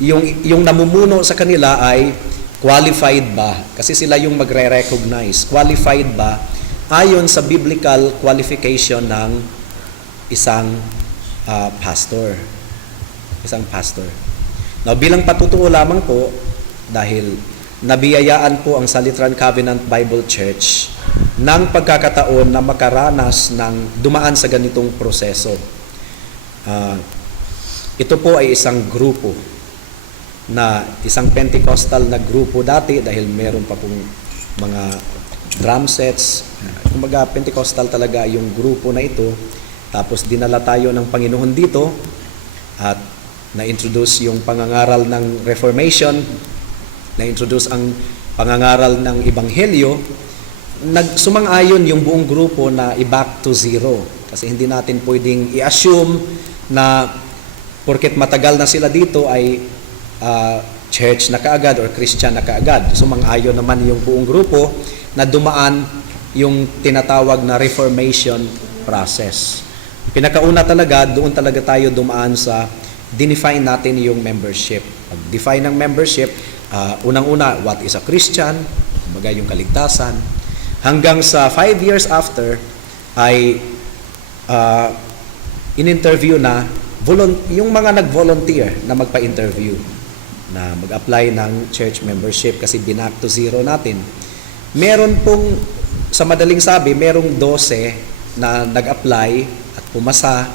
yung namumuno sa kanila ay qualified ba? Kasi sila yung magre-recognize. Qualified ba? Ayon sa biblical qualification ng isang pastor. Isang pastor. Now, bilang patutuo lamang po, dahil nabiyayaan po ang Salitran Covenant Bible Church ng pagkakataon na makaranas ng dumaan sa ganitong proseso. Ito po ay isang grupo na isang Pentecostal na grupo dati dahil meron pa pong mga drum sets. Kumbaga Pentecostal talaga yung grupo na ito. Tapos dinala tayo ng Panginoon dito at na-introduce yung pangangaral ng Reformation, na-introduce ang pangangaral ng Ebanghelyo, sumang-ayon yung buong grupo na i-back to zero. Kasi hindi natin pwedeng i-assume na porket matagal na sila dito ay church na kaagad or Christian na kaagad. Sumang-ayon naman yung buong grupo na dumaan yung tinatawag na Reformation process. Pinakauna talaga, doon talaga tayo dumaan sa define natin yung membership. Pag-define ng membership, unang-una, what is a Christian? Kumbaga yung kaligtasan. Hanggang sa 5 years after, ay in-interview na yung mga nag-volunteer na magpa-interview, na mag-apply ng church membership kasi binak to zero natin. Meron pong, sa madaling sabi, merong 12 na nag-apply at pumasa.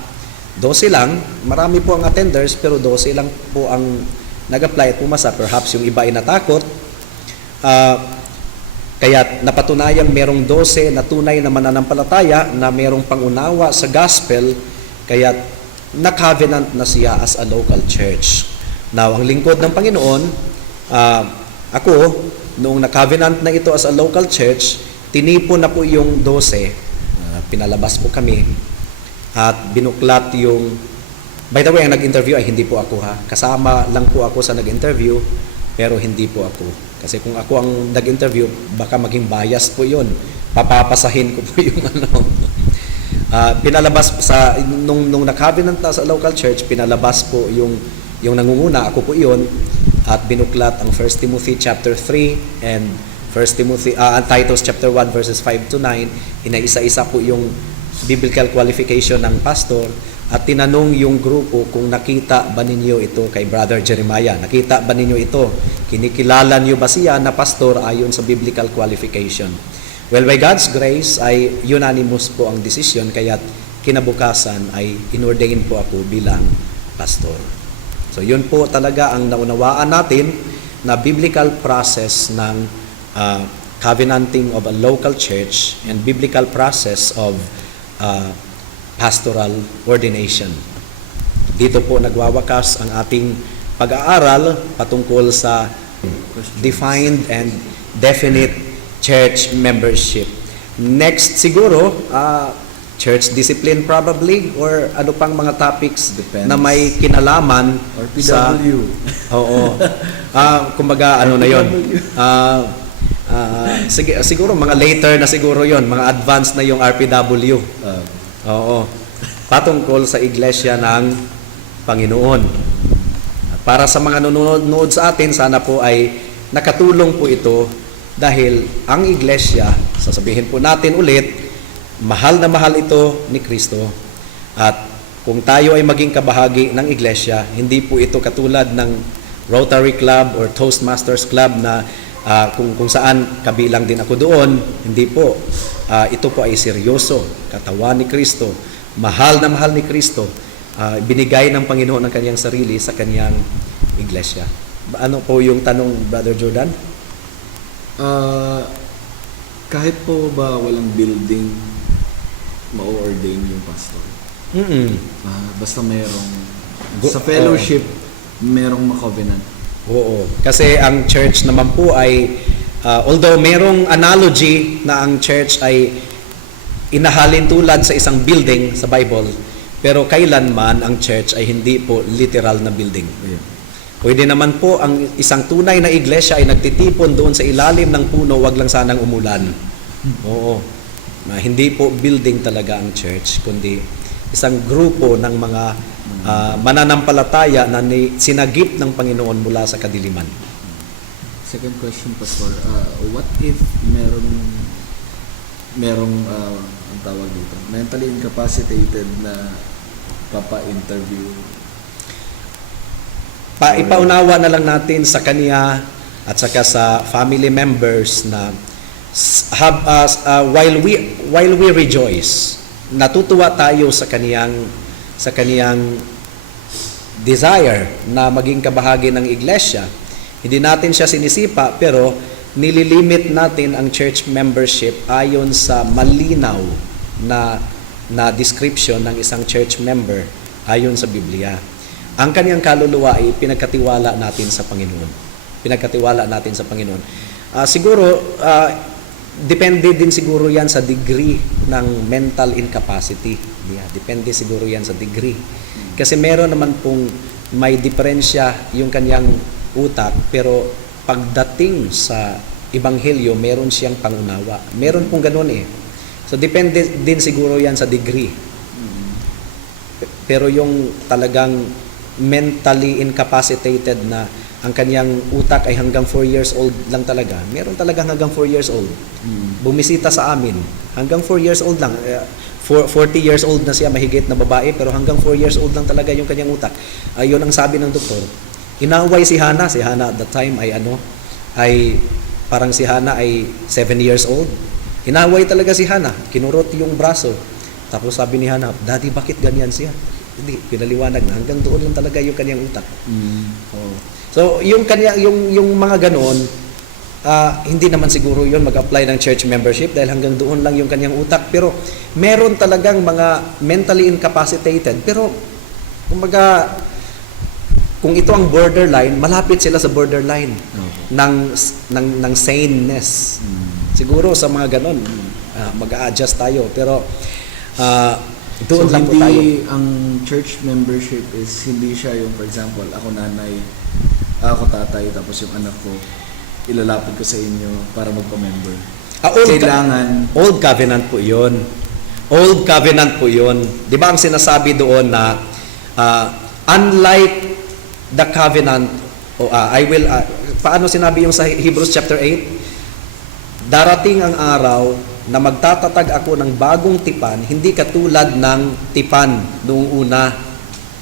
12 lang, marami po ang attenders, pero 12 lang po ang nag-apply at pumasa. Perhaps yung iba ay natakot. Kaya napatunayang merong 12 na tunay na mananampalataya na merong pangunawa sa gospel, kaya na-covenant na siya as a local church. Now, ang lingkod ng Panginoon, ako, noong na-covenant na ito as a local church, tinipon na po yung 12, pinalabas po kami, at binuklat yung, by the way, ang nag-interview ay hindi po ako ha, kasama lang po ako sa nag-interview, pero hindi po ako. Kasi kung ako ang nag-interview, baka maging bias po yun. Papapasahin ko po yung pinalabas sa nung na-covenant na sa local church, pinalabas po yung nangunguna, ako po yun, at binuklat ang 1 Timothy chapter 3 and 1 Timothy Titus chapter 1 verses 5 to 9. Inaisa-isa po yung biblical qualification ng pastor, at tinanong yung grupo kung nakita ba ninyo ito kay Brother Jeremiah. Nakita ba ninyo ito? Kinikilala niyo ba siya na pastor ayon sa biblical qualification? Well, by God's grace ay unanimous po ang decision, kaya kinabukasan ay inordain po ako bilang pastor. So yun po talaga ang naunawaan natin na biblical process ng covenanting of a local church and biblical process of pastoral ordination. Dito po nagwawakas ang ating pag-aaral patungkol sa defined and definite church membership. Next siguro, church discipline probably, or ano pang mga topics Depends. na may kinalaman Or sa... PW. Oo. Kumbaga, ano na yon. Siguro mga later na siguro yon, mga advanced na yung RPW. Oo. Patungkol sa iglesia ng Panginoon. At para sa mga nanonood sa atin, sana po ay nakatulong po ito, dahil ang iglesia, sasabihin po natin ulit, mahal na mahal ito ni Kristo. At kung tayo ay maging kabahagi ng iglesia, hindi po ito katulad ng Rotary Club or Toastmasters Club na kung saan kabilang din ako doon. Hindi po. Ito po ay seryoso. Katawan ni Kristo. Mahal na mahal ni Kristo. Binigay ng Panginoon ang kanyang sarili sa kanyang iglesia. Ano po yung tanong, Brother Jordan? Kahit po ba walang building, ma-ordain yung pastor? Basta merong, sa fellowship, merong ma-covenant. Oo. Kasi ang church naman po ay, although merong analogy na ang church ay inahalin tulad sa isang building sa Bible, pero kailanman ang church ay hindi po literal na building. Ayan. Pwede naman po ang isang tunay na iglesia ay nagtitipon doon sa ilalim ng puno, wag lang sanang umulan. Oo. Hindi po building talaga ang church, kundi isang grupo ng mga mananampalataya na sinagip ng Panginoon mula sa kadiliman. Second question, Pastor. What if merong ang tawag dito, mentally incapacitated na papa-interview? Ipaunawa na lang natin sa kanya at saka sa family members na while we rejoice, natutuwa tayo sa kaniyang desire na maging kabahagi ng iglesia. Hindi natin siya sinisipa, pero nililimit natin ang church membership ayon sa malinaw na description ng isang church member ayon sa Biblia. Ang kanyang kaluluwa ay pinagkatiwala natin sa Panginoon. Pinagkatiwala natin sa Panginoon. Siguro, depende din siguro yan sa degree ng mental incapacity. Yeah, depende siguro yan sa degree. Kasi meron naman pong may diferensya yung kanyang utak, pero pagdating sa Ebanghelyo, meron siyang pangunawa. Meron pong ganun eh. So, depende din siguro yan sa degree. Pero yung talagang mentally incapacitated na ang kanyang utak ay hanggang 4 years old lang talaga, meron talagang hanggang 4 years old. Bumisita sa amin, hanggang 4 years old lang. 40 years old na siya, mahigit na babae, pero hanggang 4 years old lang talaga yung kanyang utak. Yun ang sabi ng doktor. Inaway si Hannah. Si Hannah at that time ay parang si Hannah ay 7 years old. Inaway talaga si Hannah. Kinurot yung braso. Tapos sabi ni Hannah, Daddy, bakit ganyan siya? Hindi, pinaliwanag na. Hanggang doon lang talaga yung kanyang utak. Oh. So, yung mga ganoon, hindi naman siguro yun mag-apply ng church membership dahil hanggang doon lang yung kanyang utak. Pero meron talagang mga mentally incapacitated. Pero, kumbaga, kung ito ang borderline, malapit sila sa borderline ng saneness. Siguro sa mga ganon, mag-a-adjust tayo. Pero, doon so, lang po tayo. hindi ang church membership is hindi siya yung, for example, ako nanay, ako tatay, tapos yung anak ko, ilalapit ko sa inyo para magpa-member. Old covenant po yun. Old covenant po yun. Di ba ang sinasabi doon na unlike the covenant, paano sinabi yung sa Hebrews chapter 8? Darating ang araw na magtatatag ako ng bagong tipan, hindi katulad ng tipan noong una.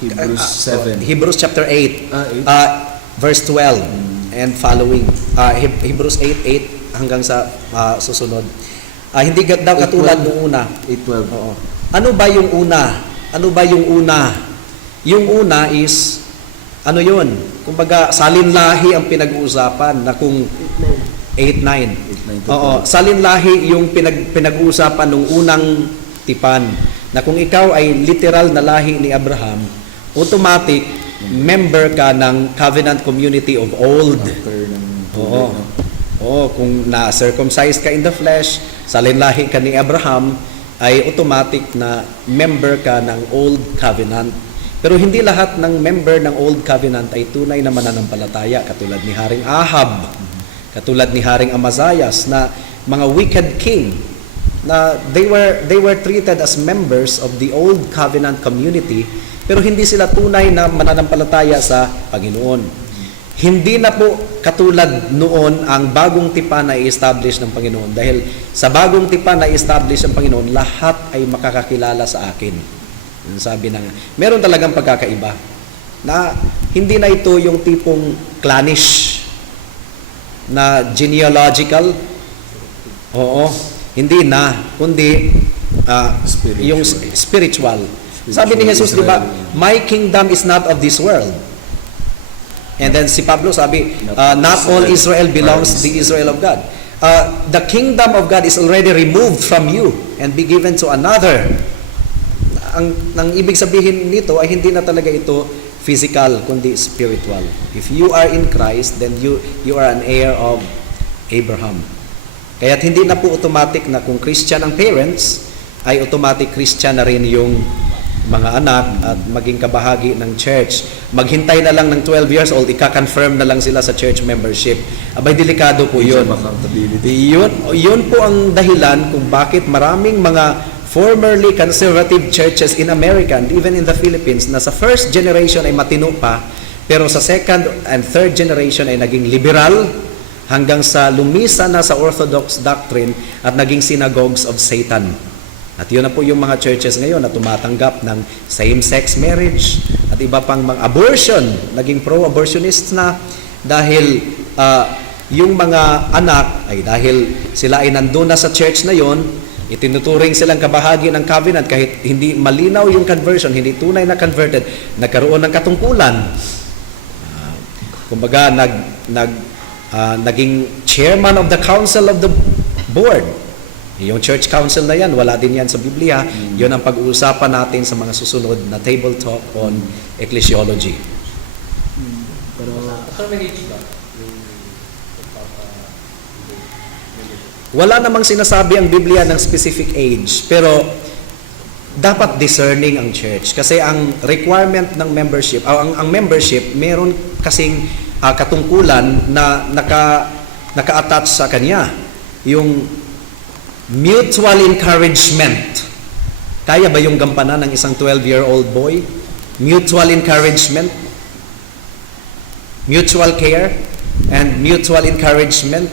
Hebrews 7. Hebrews chapter 8, 8. Verse 12 and following. Hebrews 8:8 hanggang sa susunod. Hindi daw katulad noong una. 8:12. Oo. Ano ba yung una? Ano ba yung una? Yung una is, ano yun? Kumbaga, salinlahi ang pinag-uusapan na kung 8:9. Oo, salinlahi yung pinag-uusapan nung unang tipan na kung ikaw ay literal na lahi ni Abraham, automatic member ka ng covenant community of old. Oo. Oo, kung na-circumcised ka in the flesh, salinlahi ka ni Abraham, ay automatic na member ka ng old covenant. Pero hindi lahat ng member ng old covenant ay tunay na mananampalataya, katulad ni Haring Ahab, katulad ni Haring Amazayas, na mga wicked king na they were treated as members of the old covenant community, pero hindi sila tunay na mananampalataya sa Panginoon. Hindi na po katulad noon ang bagong tipan na i-establish ng Panginoon, dahil sa bagong tipan na i-establish ng Panginoon, lahat ay makakakilala sa akin. Sabi na nga, meron talagang pagkakaiba na hindi na ito yung tipong clannish na genealogical. Oo, hindi na, kundi yung spiritual. Sabi ni Jesus, di ba, my kingdom is not of this world. And then si Pablo sabi, not all Israel belongs to the Israel of God. The kingdom of God is already removed from you and be given to another. Ang ibig sabihin nito ay hindi na talaga ito physical, kundi spiritual. If you are in Christ, then you are an heir of Abraham. Kaya't hindi na po automatic na kung Christian ang parents, ay automatic Christian na rin yung mga anak at maging kabahagi ng church. Maghintay na lang ng 12 years old, ika-confirm na lang sila sa church membership. Abay, delikado po yun. Yun po ang dahilan kung bakit maraming mga formerly conservative churches in America and even in the Philippines na sa first generation ay matino pa, pero sa second and third generation ay naging liberal hanggang sa lumisa na sa orthodox doctrine at naging synagogues of Satan. At yun na po yung mga churches ngayon na tumatanggap ng same-sex marriage at iba pang mga abortion, naging pro-abortionists na dahil yung mga anak ay dahil sila ay nandun na sa church na yon, itinuturing silang kabahagi ng covenant kahit hindi malinaw yung conversion, hindi tunay na converted, nagkaroon ng katungkulan. Kumbaga, naging chairman of the council of the board. Yung church council na yan, wala din yan sa Biblia. Yun ang pag-uusapan natin sa mga susunod na table talk on ecclesiology. Pero Pastor, may age ba? Yung pagpapa- Wala namang sinasabi ang Biblia ng specific age, pero dapat discerning ang church. Kasi ang requirement ng membership, ang membership, meron kasing katungkulan na naka-attach sa kanya. Yung mutual encouragement. Kaya ba yung gampanan ng isang 12-year-old boy? Mutual encouragement, mutual care, and mutual encouragement,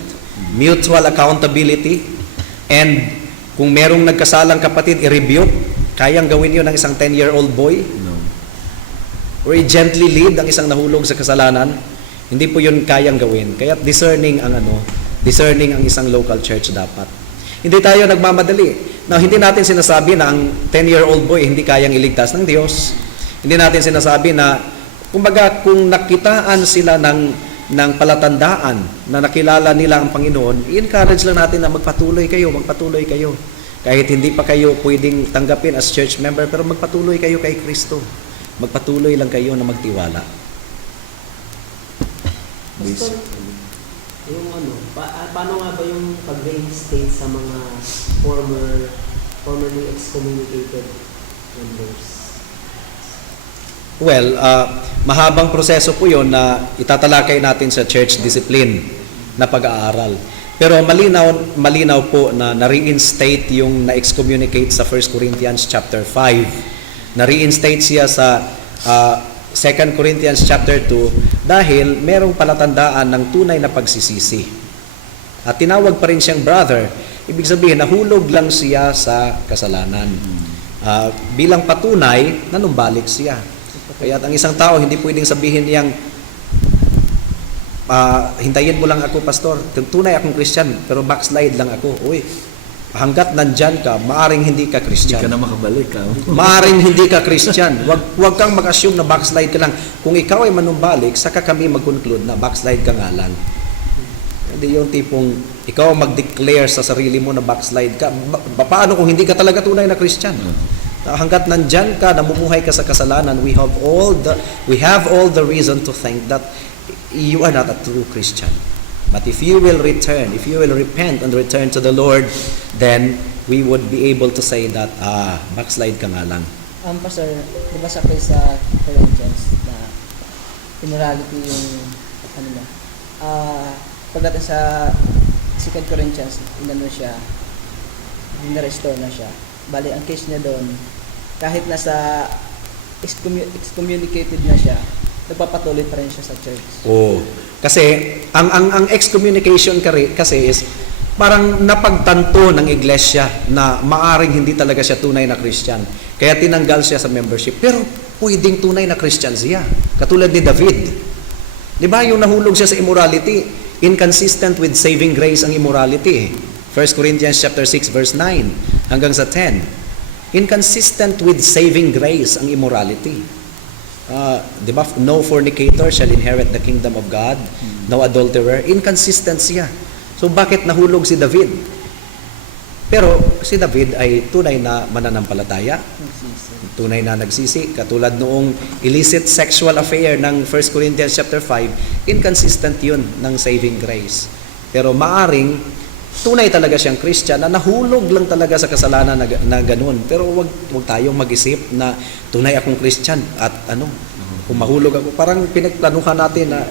mutual accountability, and kung merong nagkasalang kapatid, i-rebuke. Kayang gawin yun ng isang 10-year-old boy? no. Or i-gently lead ang isang nahulog sa kasalanan? Hindi po yun kayang gawin. Kaya discerning ang isang local church dapat. Hindi tayo nagmamadali. Now, hindi natin sinasabi na ang 10-year-old boy hindi kayang iligtas ng Diyos. Hindi natin sinasabi na, kumbaga, kung nakitaan sila ng palatandaan na nakilala nila ang Panginoon, i-encourage lang natin na magpatuloy kayo. Kahit hindi pa kayo pwedeng tanggapin as church member, pero magpatuloy kayo kay Kristo. Magpatuloy lang kayo na magtiwala. Pastor, yung paano nga ba yung pag-reinstate sa mga formerly excommunicated members? Well, mahabang proseso po yun na itatalakay natin sa church discipline na pag-aaral. Pero malinaw po na na-reinstate yung na-excommunicate sa 1 Corinthians chapter 5. Na-reinstate siya sa 2 Corinthians chapter 2 dahil merong palatandaan ng tunay na pagsisisi. At tinawag pa rin siyang brother. Ibig sabihin, nahulog lang siya sa kasalanan. Bilang patunay, nanumbalik siya. Kaya ang isang tao, hindi pwedeng sabihin niyang, hintayin mo lang ako, pastor. Tunay akong Christian, pero backslide lang ako. Uy, hanggat nandyan ka, maaring hindi ka Hindi Christian. ka na makabalik. Maaring hindi ka Christian. Wag kang mag-assume na backslide ka lang. Kung ikaw ay manumbalik, saka kami mag-conclude na backslide ka nga lang. Hindi yung tipong ikaw mag-declare sa sarili mo na backslide ka. Paano kung hindi ka talaga tunay na Christian? Hanggat nandyan ka, namumuhay ka sa kasalanan, we have all the reason to think that you are not a true Christian. But if you will return, if you will repent and return to the Lord, then we would be able to say that, backslide ka nga lang. Pastor, di ba sa Corinthians na immorality yung pagdating sa 2 Corinthians, siya, na-restore na siya. Bali, ang case niya doon, kahit nasa excommunicated na siya, nagpapatuloy pa rin siya sa church. Oh, kasi ang excommunication kasi is parang napagtanto ng iglesia na maaring hindi talaga siya tunay na Christian. Kaya tinanggal siya sa membership. Pero pwedeng tunay na Christian siya. Katulad ni David. Di ba yung nahulog siya sa immorality? Inconsistent with saving grace ang immorality. 1 Corinthians chapter 6 verse 9 hanggang sa 10. Inconsistent with saving grace ang immorality. Di ba? No fornicator shall inherit the kingdom of God. No adulterer. Inconsistent siya. So bakit nahulog si David? Pero si David ay tunay na mananampalataya. Tunay na nagsisi. Katulad noong illicit sexual affair ng 1 Corinthians chapter 5, inconsistent yun ng saving grace. Pero maaring tunay talaga siyang Christian na nahulog lang talaga sa kasalanan na ganun. Pero wag tayong mag-isip na tunay akong Christian at kung mahulog ako, parang pinagplanuhan natin na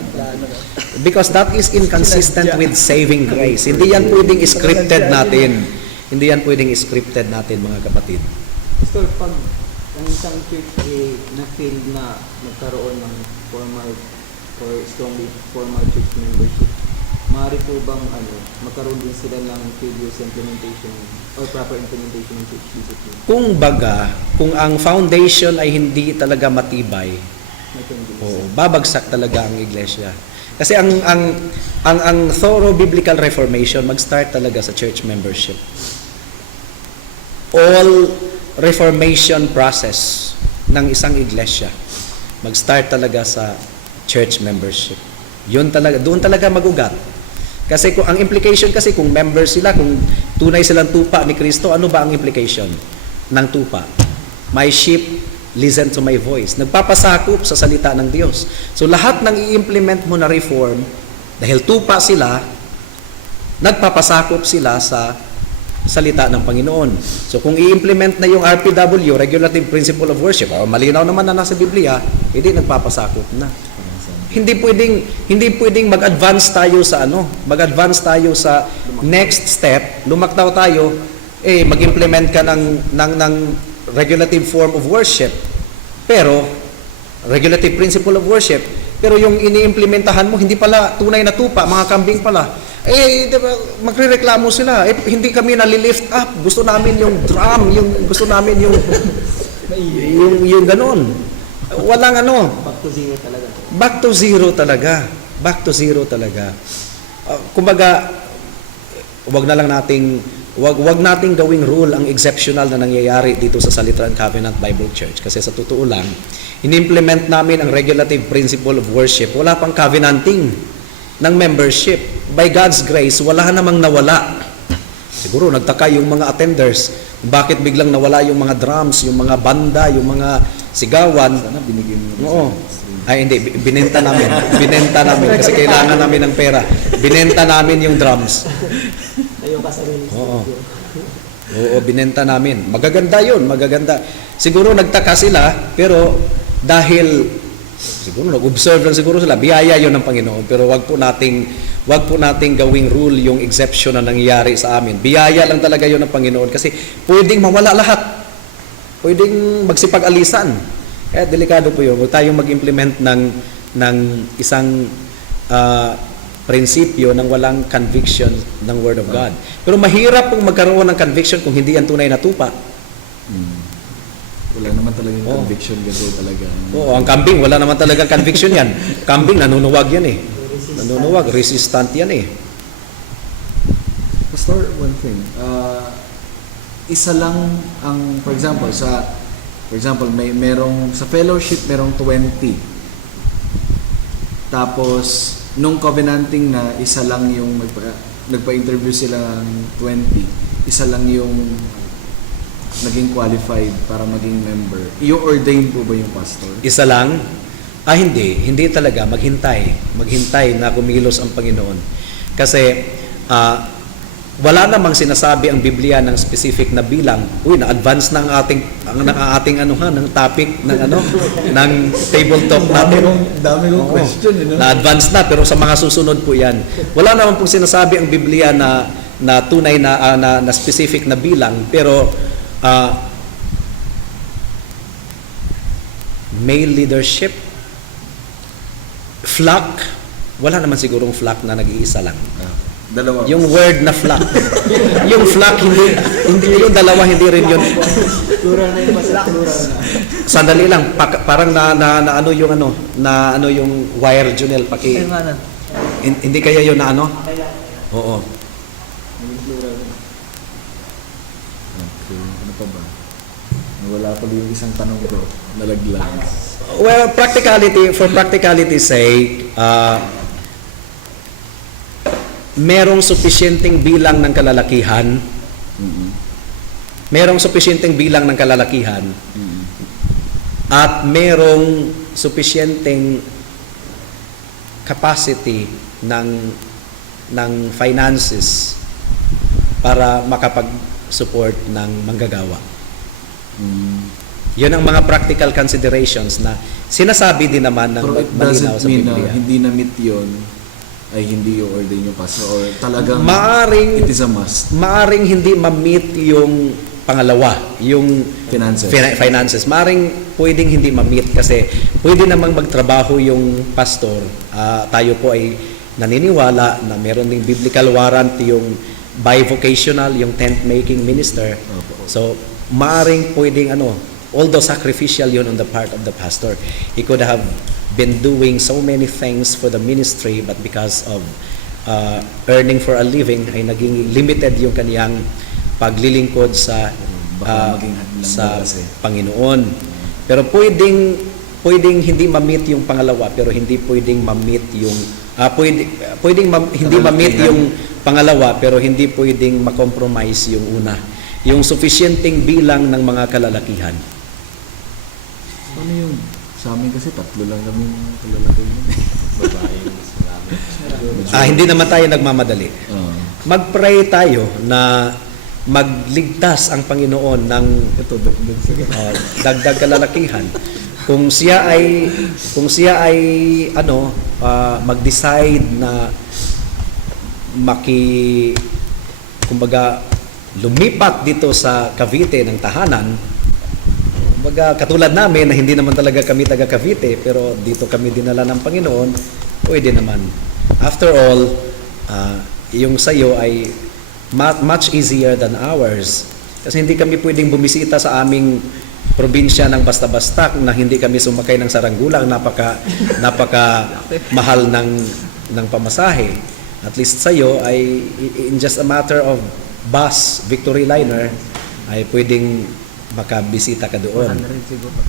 because that is inconsistent with saving grace. Hindi yan pwedeng scripted natin. Hindi yan pwedeng scripted natin, mga kapatid. Pastor, pag ang isang church na-feel na magkaroon ng formal or strongly formal church membership, maaari po bang magkaroon din sila ng previous implementation or proper implementation ng church discipline? Kung ang foundation ay hindi talaga matibay, babagsak talaga ang iglesia. Kasi ang thorough biblical reformation mag-start talaga sa church membership. All reformation process ng isang iglesia mag-start talaga sa church membership. Doon talaga magugat. Kasi kung ang implication kasi kung member sila, kung tunay silang tupa ni Kristo, ano ba ang implication ng tupa? My sheep listen to my voice. Nagpapasakop sa salita ng Diyos. So lahat ng i-implement mo na reform, dahil tupa sila, nagpapasakop sila sa salita ng Panginoon. So kung i-implement na yung RPW, Regulative Principle of Worship, malinaw naman na nasa Biblia, hindi nagpapasakop na. Hindi pwedeng mag-advance tayo sa mag-advance tayo sa next step, lumaktaw tayo, mag-implement ka ng regulative form of worship. Pero regulative principle of worship, pero yung iniimplementahan mo hindi pala tunay na tupa, mga kambing pala. Diba, magrereklamo sila. Hindi kami nalilift up. Gusto namin yung drum, gusto namin yung ganon. Walang Back to zero talaga. Back to zero talaga. Back to zero talaga. Kumbaga, wag nating gawing rule ang exceptional na nangyayari dito sa Salitraan Covenant Bible Church. Kasi sa totoo lang, in-implement namin ang regulative principle of worship. Wala pang covenanting ng membership. By God's grace, wala namang nawala. Siguro nagtaka yung mga attenders, bakit biglang nawala yung mga drums, yung mga banda, yung mga sigawan. Sana binigyan mo Oo. Ay hindi, binenta namin. Binenta namin kasi kailangan namin ng pera. Binenta namin yung drums. Ayaw ka sa release. Oo, binenta namin. Magaganda yun, magaganda. Siguro nagtaka sila, pero dahil siguro nag-observe lang siguro sila, biyaya yun ng Panginoon. Pero wag po nating gawing rule yung exception na nangyayari sa amin. Biyaya lang talaga yun ng Panginoon kasi pwedeng mawala lahat. Pwedeng magsipag-alisan. Kaya delikado po yun. Huwag tayong mag-implement ng isang prinsipyo ng walang conviction ng Word of God. Pero mahirap pong magkaroon ng conviction kung hindi yan tunay na tupa. Wala naman talaga yung conviction ganito talaga. Oo, ang kambing, wala naman talagang conviction yan. Kambing, nanunuwag yan eh. Nanunuwag, resistant yan eh. Pastor, one thing. Isa lang ang, for example, merong sa fellowship merong 20. Tapos nung covenanting na isa lang yung nagpa-interview sila ng 20, isa lang yung naging qualified para maging member. I-ordain po ba yung pastor? Isa lang? Hindi talaga. Maghintay na kumilos ang Panginoon. Kasi wala namang sinasabi ang Biblia ng specific na bilang. Na-advance na ang ating ng topic ng table talk natin. Dami kong question. Na-advance na pero sa mga susunod po 'yan. Wala naman pong sinasabi ang Biblia na tunay na specific na bilang, pero male leadership, flock, wala naman sigurong flock na nag-iisa lang. Dalawa. Yung word na flock. Yung flock, hindi yung dalawa, hindi rin yun. Plural na yung masarap. Plural na. Sandali lang, parang yung wire Junel, hindi kaya yun na Oo. Okay, ano pa ba? Nawala pa yung isang tanong ko. Nalaglag. Well, for practicality's sake, merong supisyenteng bilang ng kalalakihan. Merong supisyenteng bilang ng kalalakihan. At merong supisyenteng capacity ng finances para makapag-support ng manggagawa. Yun ang mga practical considerations na sinasabi din naman ng Pero it malinaw doesn't sa mean na Biblia. hindi na-meet yun ay hindi yung ordain yung pastor or talagang it is a must. Maaring hindi ma-meet yung pangalawa, yung Finances. finances. Maaring pwedeng hindi ma-meet kasi pwede namang magtrabaho yung pastor. Tayo po ay naniniwala na meron ding biblical warrant yung bivocational, yung tent-making minister. Opo. So, maaring pwedeng although sacrificial yun on the part of the pastor, he could have been doing so many things for the ministry, but because of earning for a living ay naging limited yung kaniyang paglilingkod sa Baka maging hadlang sa kasi. Panginoon. Pero pwedeng hindi ma-meet yung pangalawa, pero hindi pwedeng ma-meet yung Hindi ma-meet yung pangalawa, pero hindi pwedeng ma-compromise yung una. Yung sufficienting bilang ng mga kalalakihan. Ano yun? Sa amin kasi 3 lang kami kalalaki yun. Babae yung mas marami. Hindi naman tayo nagmamadali. Oo. Mag-pray tayo na magligtas ang Panginoon ng Ito, dagdag sa dagdag kalalakihan. Kung siya ay mag-decide na kumbaga lumipat dito sa Cavite ng tahanan, kumbaga katulad namin na hindi naman talaga kami taga Cavite pero dito kami dinala ng Panginoon, pwede naman. After all, yung sayo ay much easier than ours. Kasi hindi kami pwedeng bumisita sa aming probinsya ng basta-basta na hindi kami sumakay ng saranggulang, napaka mahal ng pamasahe. At least sa'yo ay in just a matter of bus, Victory Liner, ay pwedeng makabisita ka doon. 100 siguro.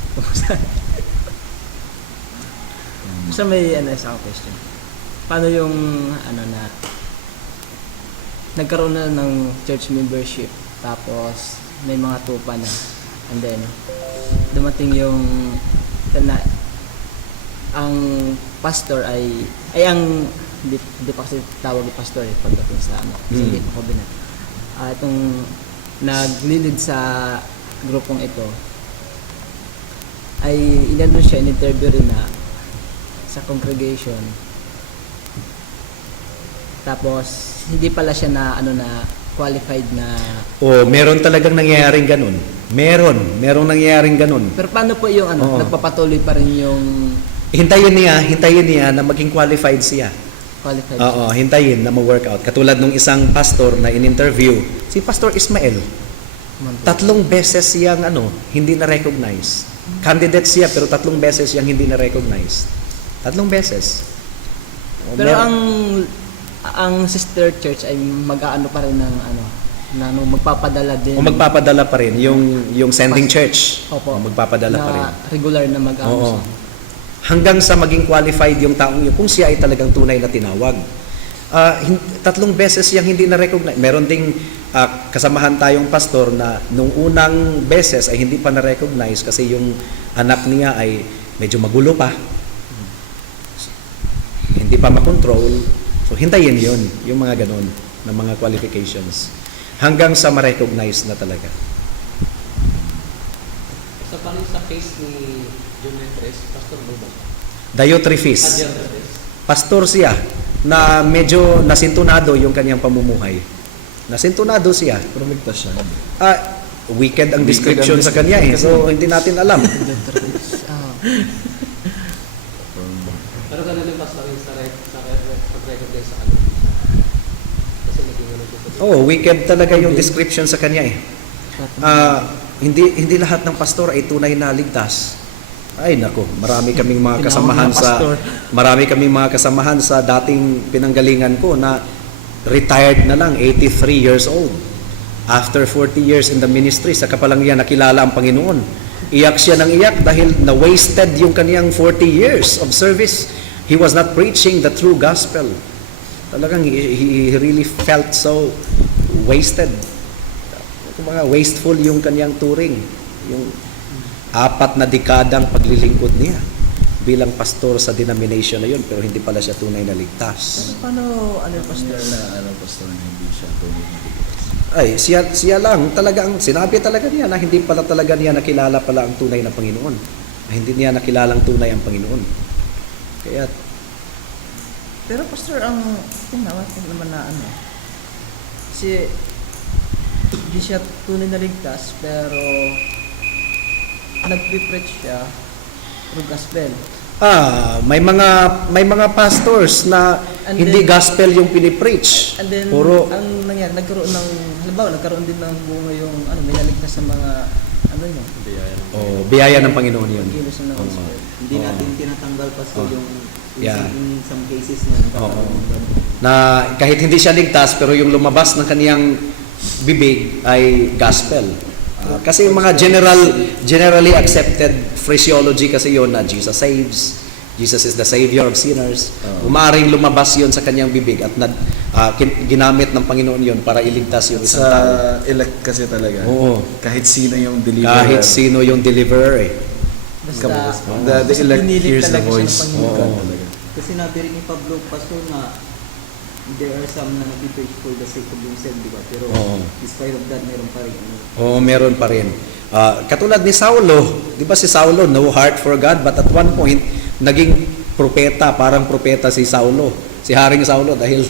Basta may isa ako question. Paano yung na nagkaroon na ng church membership tapos may mga tupa na and then dumating yung ang pastor ay ang di pa kasi tawag ni pastor pagdating sa hindi pa covenant. Itong naglilid sa grupong ito ay inano siya, in-interview rin na sa congregation. Tapos hindi pala siya na qualified na. Meron talagang nangyayaring ganun. Merong nangyayaring ganun. Pero paano po yung nagpapatuloy pa rin yung Hintayin niya na maging qualified siya. qualified? Oo, hintayin na ma-workout. Katulad nung isang pastor na in-interview, si Pastor Ismael. 3 beses siyang hindi na-recognize. Candidate siya pero 3 beses siyang hindi na-recognize. 3 beses. Pero ang sister church ay mag-aano pa rin ng na magpapadala din. O magpapadala pa rin yung sending church. Opo. Magpapadala pa rin. Regular na Oo. Hanggang sa maging qualified yung taong yun, kung siya ay talagang tunay na tinawag. 3 beses siyang hindi na-recognize. Meron ding kasamahan tayong pastor na nung unang beses ay hindi pa na-recognize kasi yung anak niya ay medyo magulo pa. Hindi pa makontrol. So hintayin yun, yung mga ganun, na mga qualifications. Hanggang sa ma-recognize na talaga. Sa paano sa case ni John Metres, pastor mo ba? Diotrephes. Pastor siya na medyo nasintunado yung kanyang pamumuhay. Nasintunado siya. Pero ligtas siya. Wicked ang description sa kanya eh. So hindi natin alam. Pero ganun din pastor sa pag-recognize sa kanila. Kasi naging ganun siya. Wicked talaga yung description sa kanya eh. Hindi lahat ng pastor ay tunay na ligtas. Ay nako, marami kaming mga kasamahan sa dating pinanggalingan ko na retired na lang, 83 years old. After 40 years in the ministry, saka pa lang niya nakilala ang Panginoon. Iyak siya ng iyak dahil na-wasted yung kaniyang 40 years of service. He was not preaching the true gospel. Talagang he really felt so wasted. Kumbaga, wasteful yung kaniyang touring. Yung 4 na dekadang paglilingkod niya bilang pastor sa denomination na yun, pero hindi pala siya tunay na ligtas. Paano pastor na pastor na hindi siya tunay na ligtas? Ay, siya lang talagang sinabi talaga niya na hindi pala talaga niya nakilala pala ang tunay na Panginoon. Na hindi niya nakilalang tunay ang Panginoon. Kaya pero pastor ang naman na si hindi siya tunay na ligtas pero nagpi-preach siya through gospel. may mga pastors na And hindi then, gospel yung pinipreach. And then Puro ang nangyari nagkaroon din ng bunga yung may naligtas sa mga niyo. biyaya ng Panginoon yun. Kilos ng gospel. Hindi natin tinatanggal pa yung Yeah. in some cases na nagkakaroon ng ganun. Na kahit hindi siya ligtas pero yung lumabas ng kaniyang bibig ay gospel. Kasi yung mga generally accepted phraseology kasi yon na Jesus saves, Jesus is the Savior of sinners. Oo. Umaring lumabas yon sa kanyang bibig at ginamit ng Panginoon yon para iligtas yung isang Sa tao. elect kasi talaga. Oo. Kahit sino yung deliverer. Kahit sino yung deliverer eh. Basta, The elect pinilit hears the talaga siya voice ng of Panginoon. God Oo. talaga. Kasi nabirin ni Pablo, Pastor, na there are some na nag-preach for the sake of themselves, di ba? Pero Oo. despite of that, meron pa rin. Oo, meron pa rin. Katulad ni Saulo, di ba si Saulo, no heart for God, but at one point, naging propeta, parang propeta si Saulo. Si Haring Saulo dahil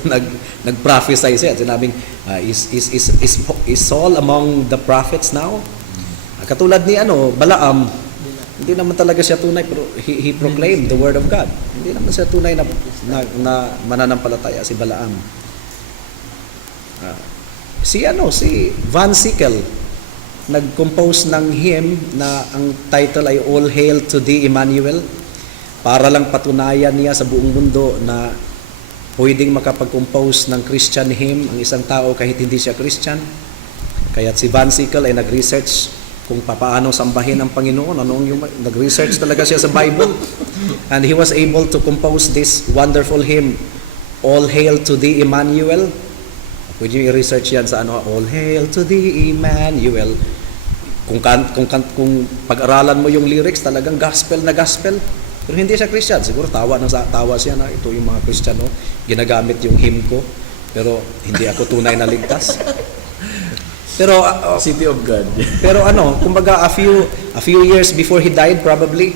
nag-prophesy siya. Sinabing, is Saul among the prophets now? Katulad ni Balaam, hindi naman talaga siya tunay, pero he proclaimed the word of God. Hindi naman siya tunay na mananampalataya, si Balaam. Si Van Sickle, nag-compose ng hymn na ang title ay All Hail to Thee, Emmanuel, para lang patunayan niya sa buong mundo na pwedeng makapag-compose ng Christian hymn ang isang tao kahit hindi siya Christian. Kaya si Van Sickle ay nag-research kung paano sambahin ang Panginoon. Nag-research talaga siya sa Bible. And he was able to compose this wonderful hymn, All Hail to Thee, Emmanuel. Pwede nyo i-research yan sa All Hail to Thee, Emmanuel. Kung pag-aralan mo yung lyrics, talagang gospel na gospel. Pero hindi siya Christian. Siguro tawa siya na ito yung mga Kristiyano, ginagamit yung hymn ko, pero hindi ako tunay na ligtas. Pero City of God. pero kumbaga a few years before he died probably,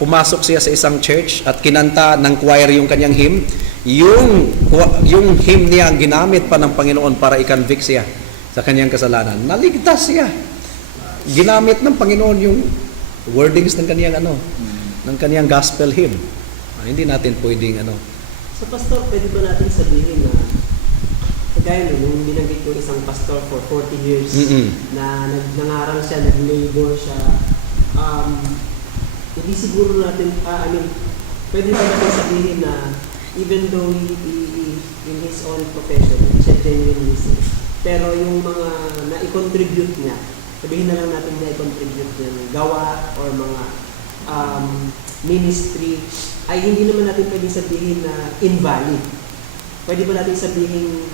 pumasok siya sa isang church at kinanta ng choir yung kanyang hymn. Yung hymn niya ang ginamit pa ng Panginoon para i-convict siya sa kanyang kasalanan. Naligtas siya. Ginamit ng Panginoon yung wordings ng kanyang gospel hymn. Hindi natin pwedeng So, Pastor, pwede ba natin sabihin na kagaya nung binanggit ko isang pastor for 40 years na nangaral siya, nag-labor siya, hindi siguro natin, pwede ba natin sabihin na even though he in his own profession, hindi siya genuinely saved, pero yung mga na-contribute niya, sabihin na lang natin na-contribute niya ng gawa or mga ministry, ay hindi naman natin pwede sabihin na invalid. Pwede ba natin sabihin,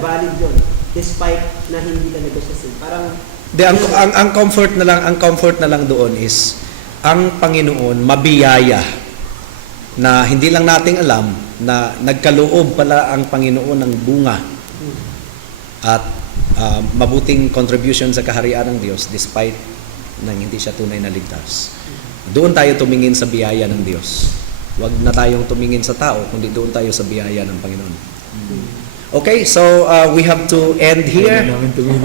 valid yun, despite na hindi talaga siya saved. Parang, ang comfort na lang doon is ang Panginoon mabiyaya na hindi lang nating alam na nagkaloob pala ang Panginoon ng bunga at mabuting contribution sa kaharian ng Diyos despite na hindi siya tunay na ligtas. Doon tayo tumingin sa biyaya ng Diyos. Huwag na tayong tumingin sa tao, kundi doon tayo sa biyaya ng Panginoon. Okay, so we have to end here.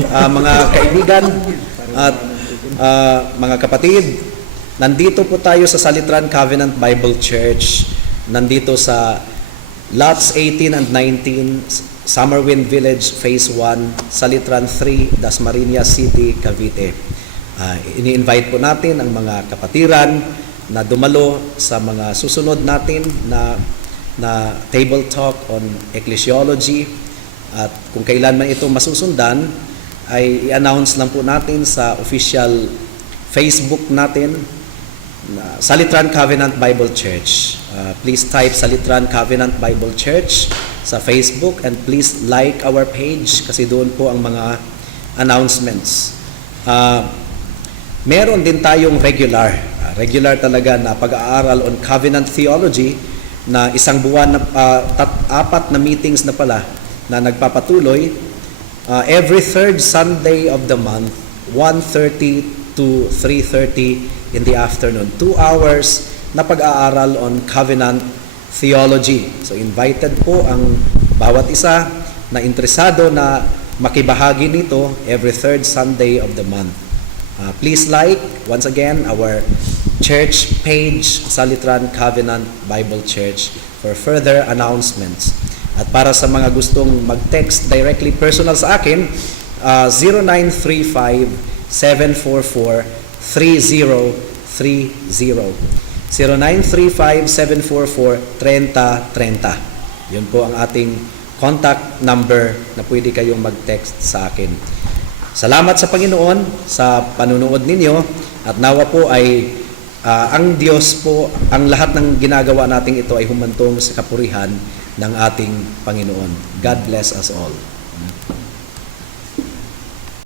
Mga kaibigan at mga kapatid, nandito po tayo sa Salitran Covenant Bible Church. Nandito sa Lots 18 and 19, Summerwind Village, Phase 1, Salitran 3, Dasmariñas City, Cavite. Ini-invite po natin ang mga kapatiran na dumalo sa mga susunod natin na table talk on ecclesiology, at kung kailan man ito masusundan ay i-announce lang po natin sa official Facebook natin na Salitran Covenant Bible Church. Please type Salitran Covenant Bible Church sa Facebook and please like our page kasi doon po ang mga announcements. Meron din tayong regular talaga na pag-aaral on covenant theology na isang buwan na 4 na meetings na pala na nagpapatuloy every third Sunday of the month, 1:30 to 3:30 in the afternoon. 2 hours na pag-aaral on covenant theology. So invited po ang bawat isa na interesado na makibahagi nito every third Sunday of the month. Please like, once again, our church page, Salitran Covenant Bible Church, for further announcements. At para sa mga gustong mag-text directly personal sa akin, 0935-744-3030. 0935-744-3030. Yun po ang ating contact number na pwede kayong mag-text sa akin. Salamat sa Panginoon sa panunood ninyo at nawa po ay Ang Diyos po, ang lahat ng ginagawa nating ito ay humantong sa kapurihan ng ating Panginoon. God bless us all.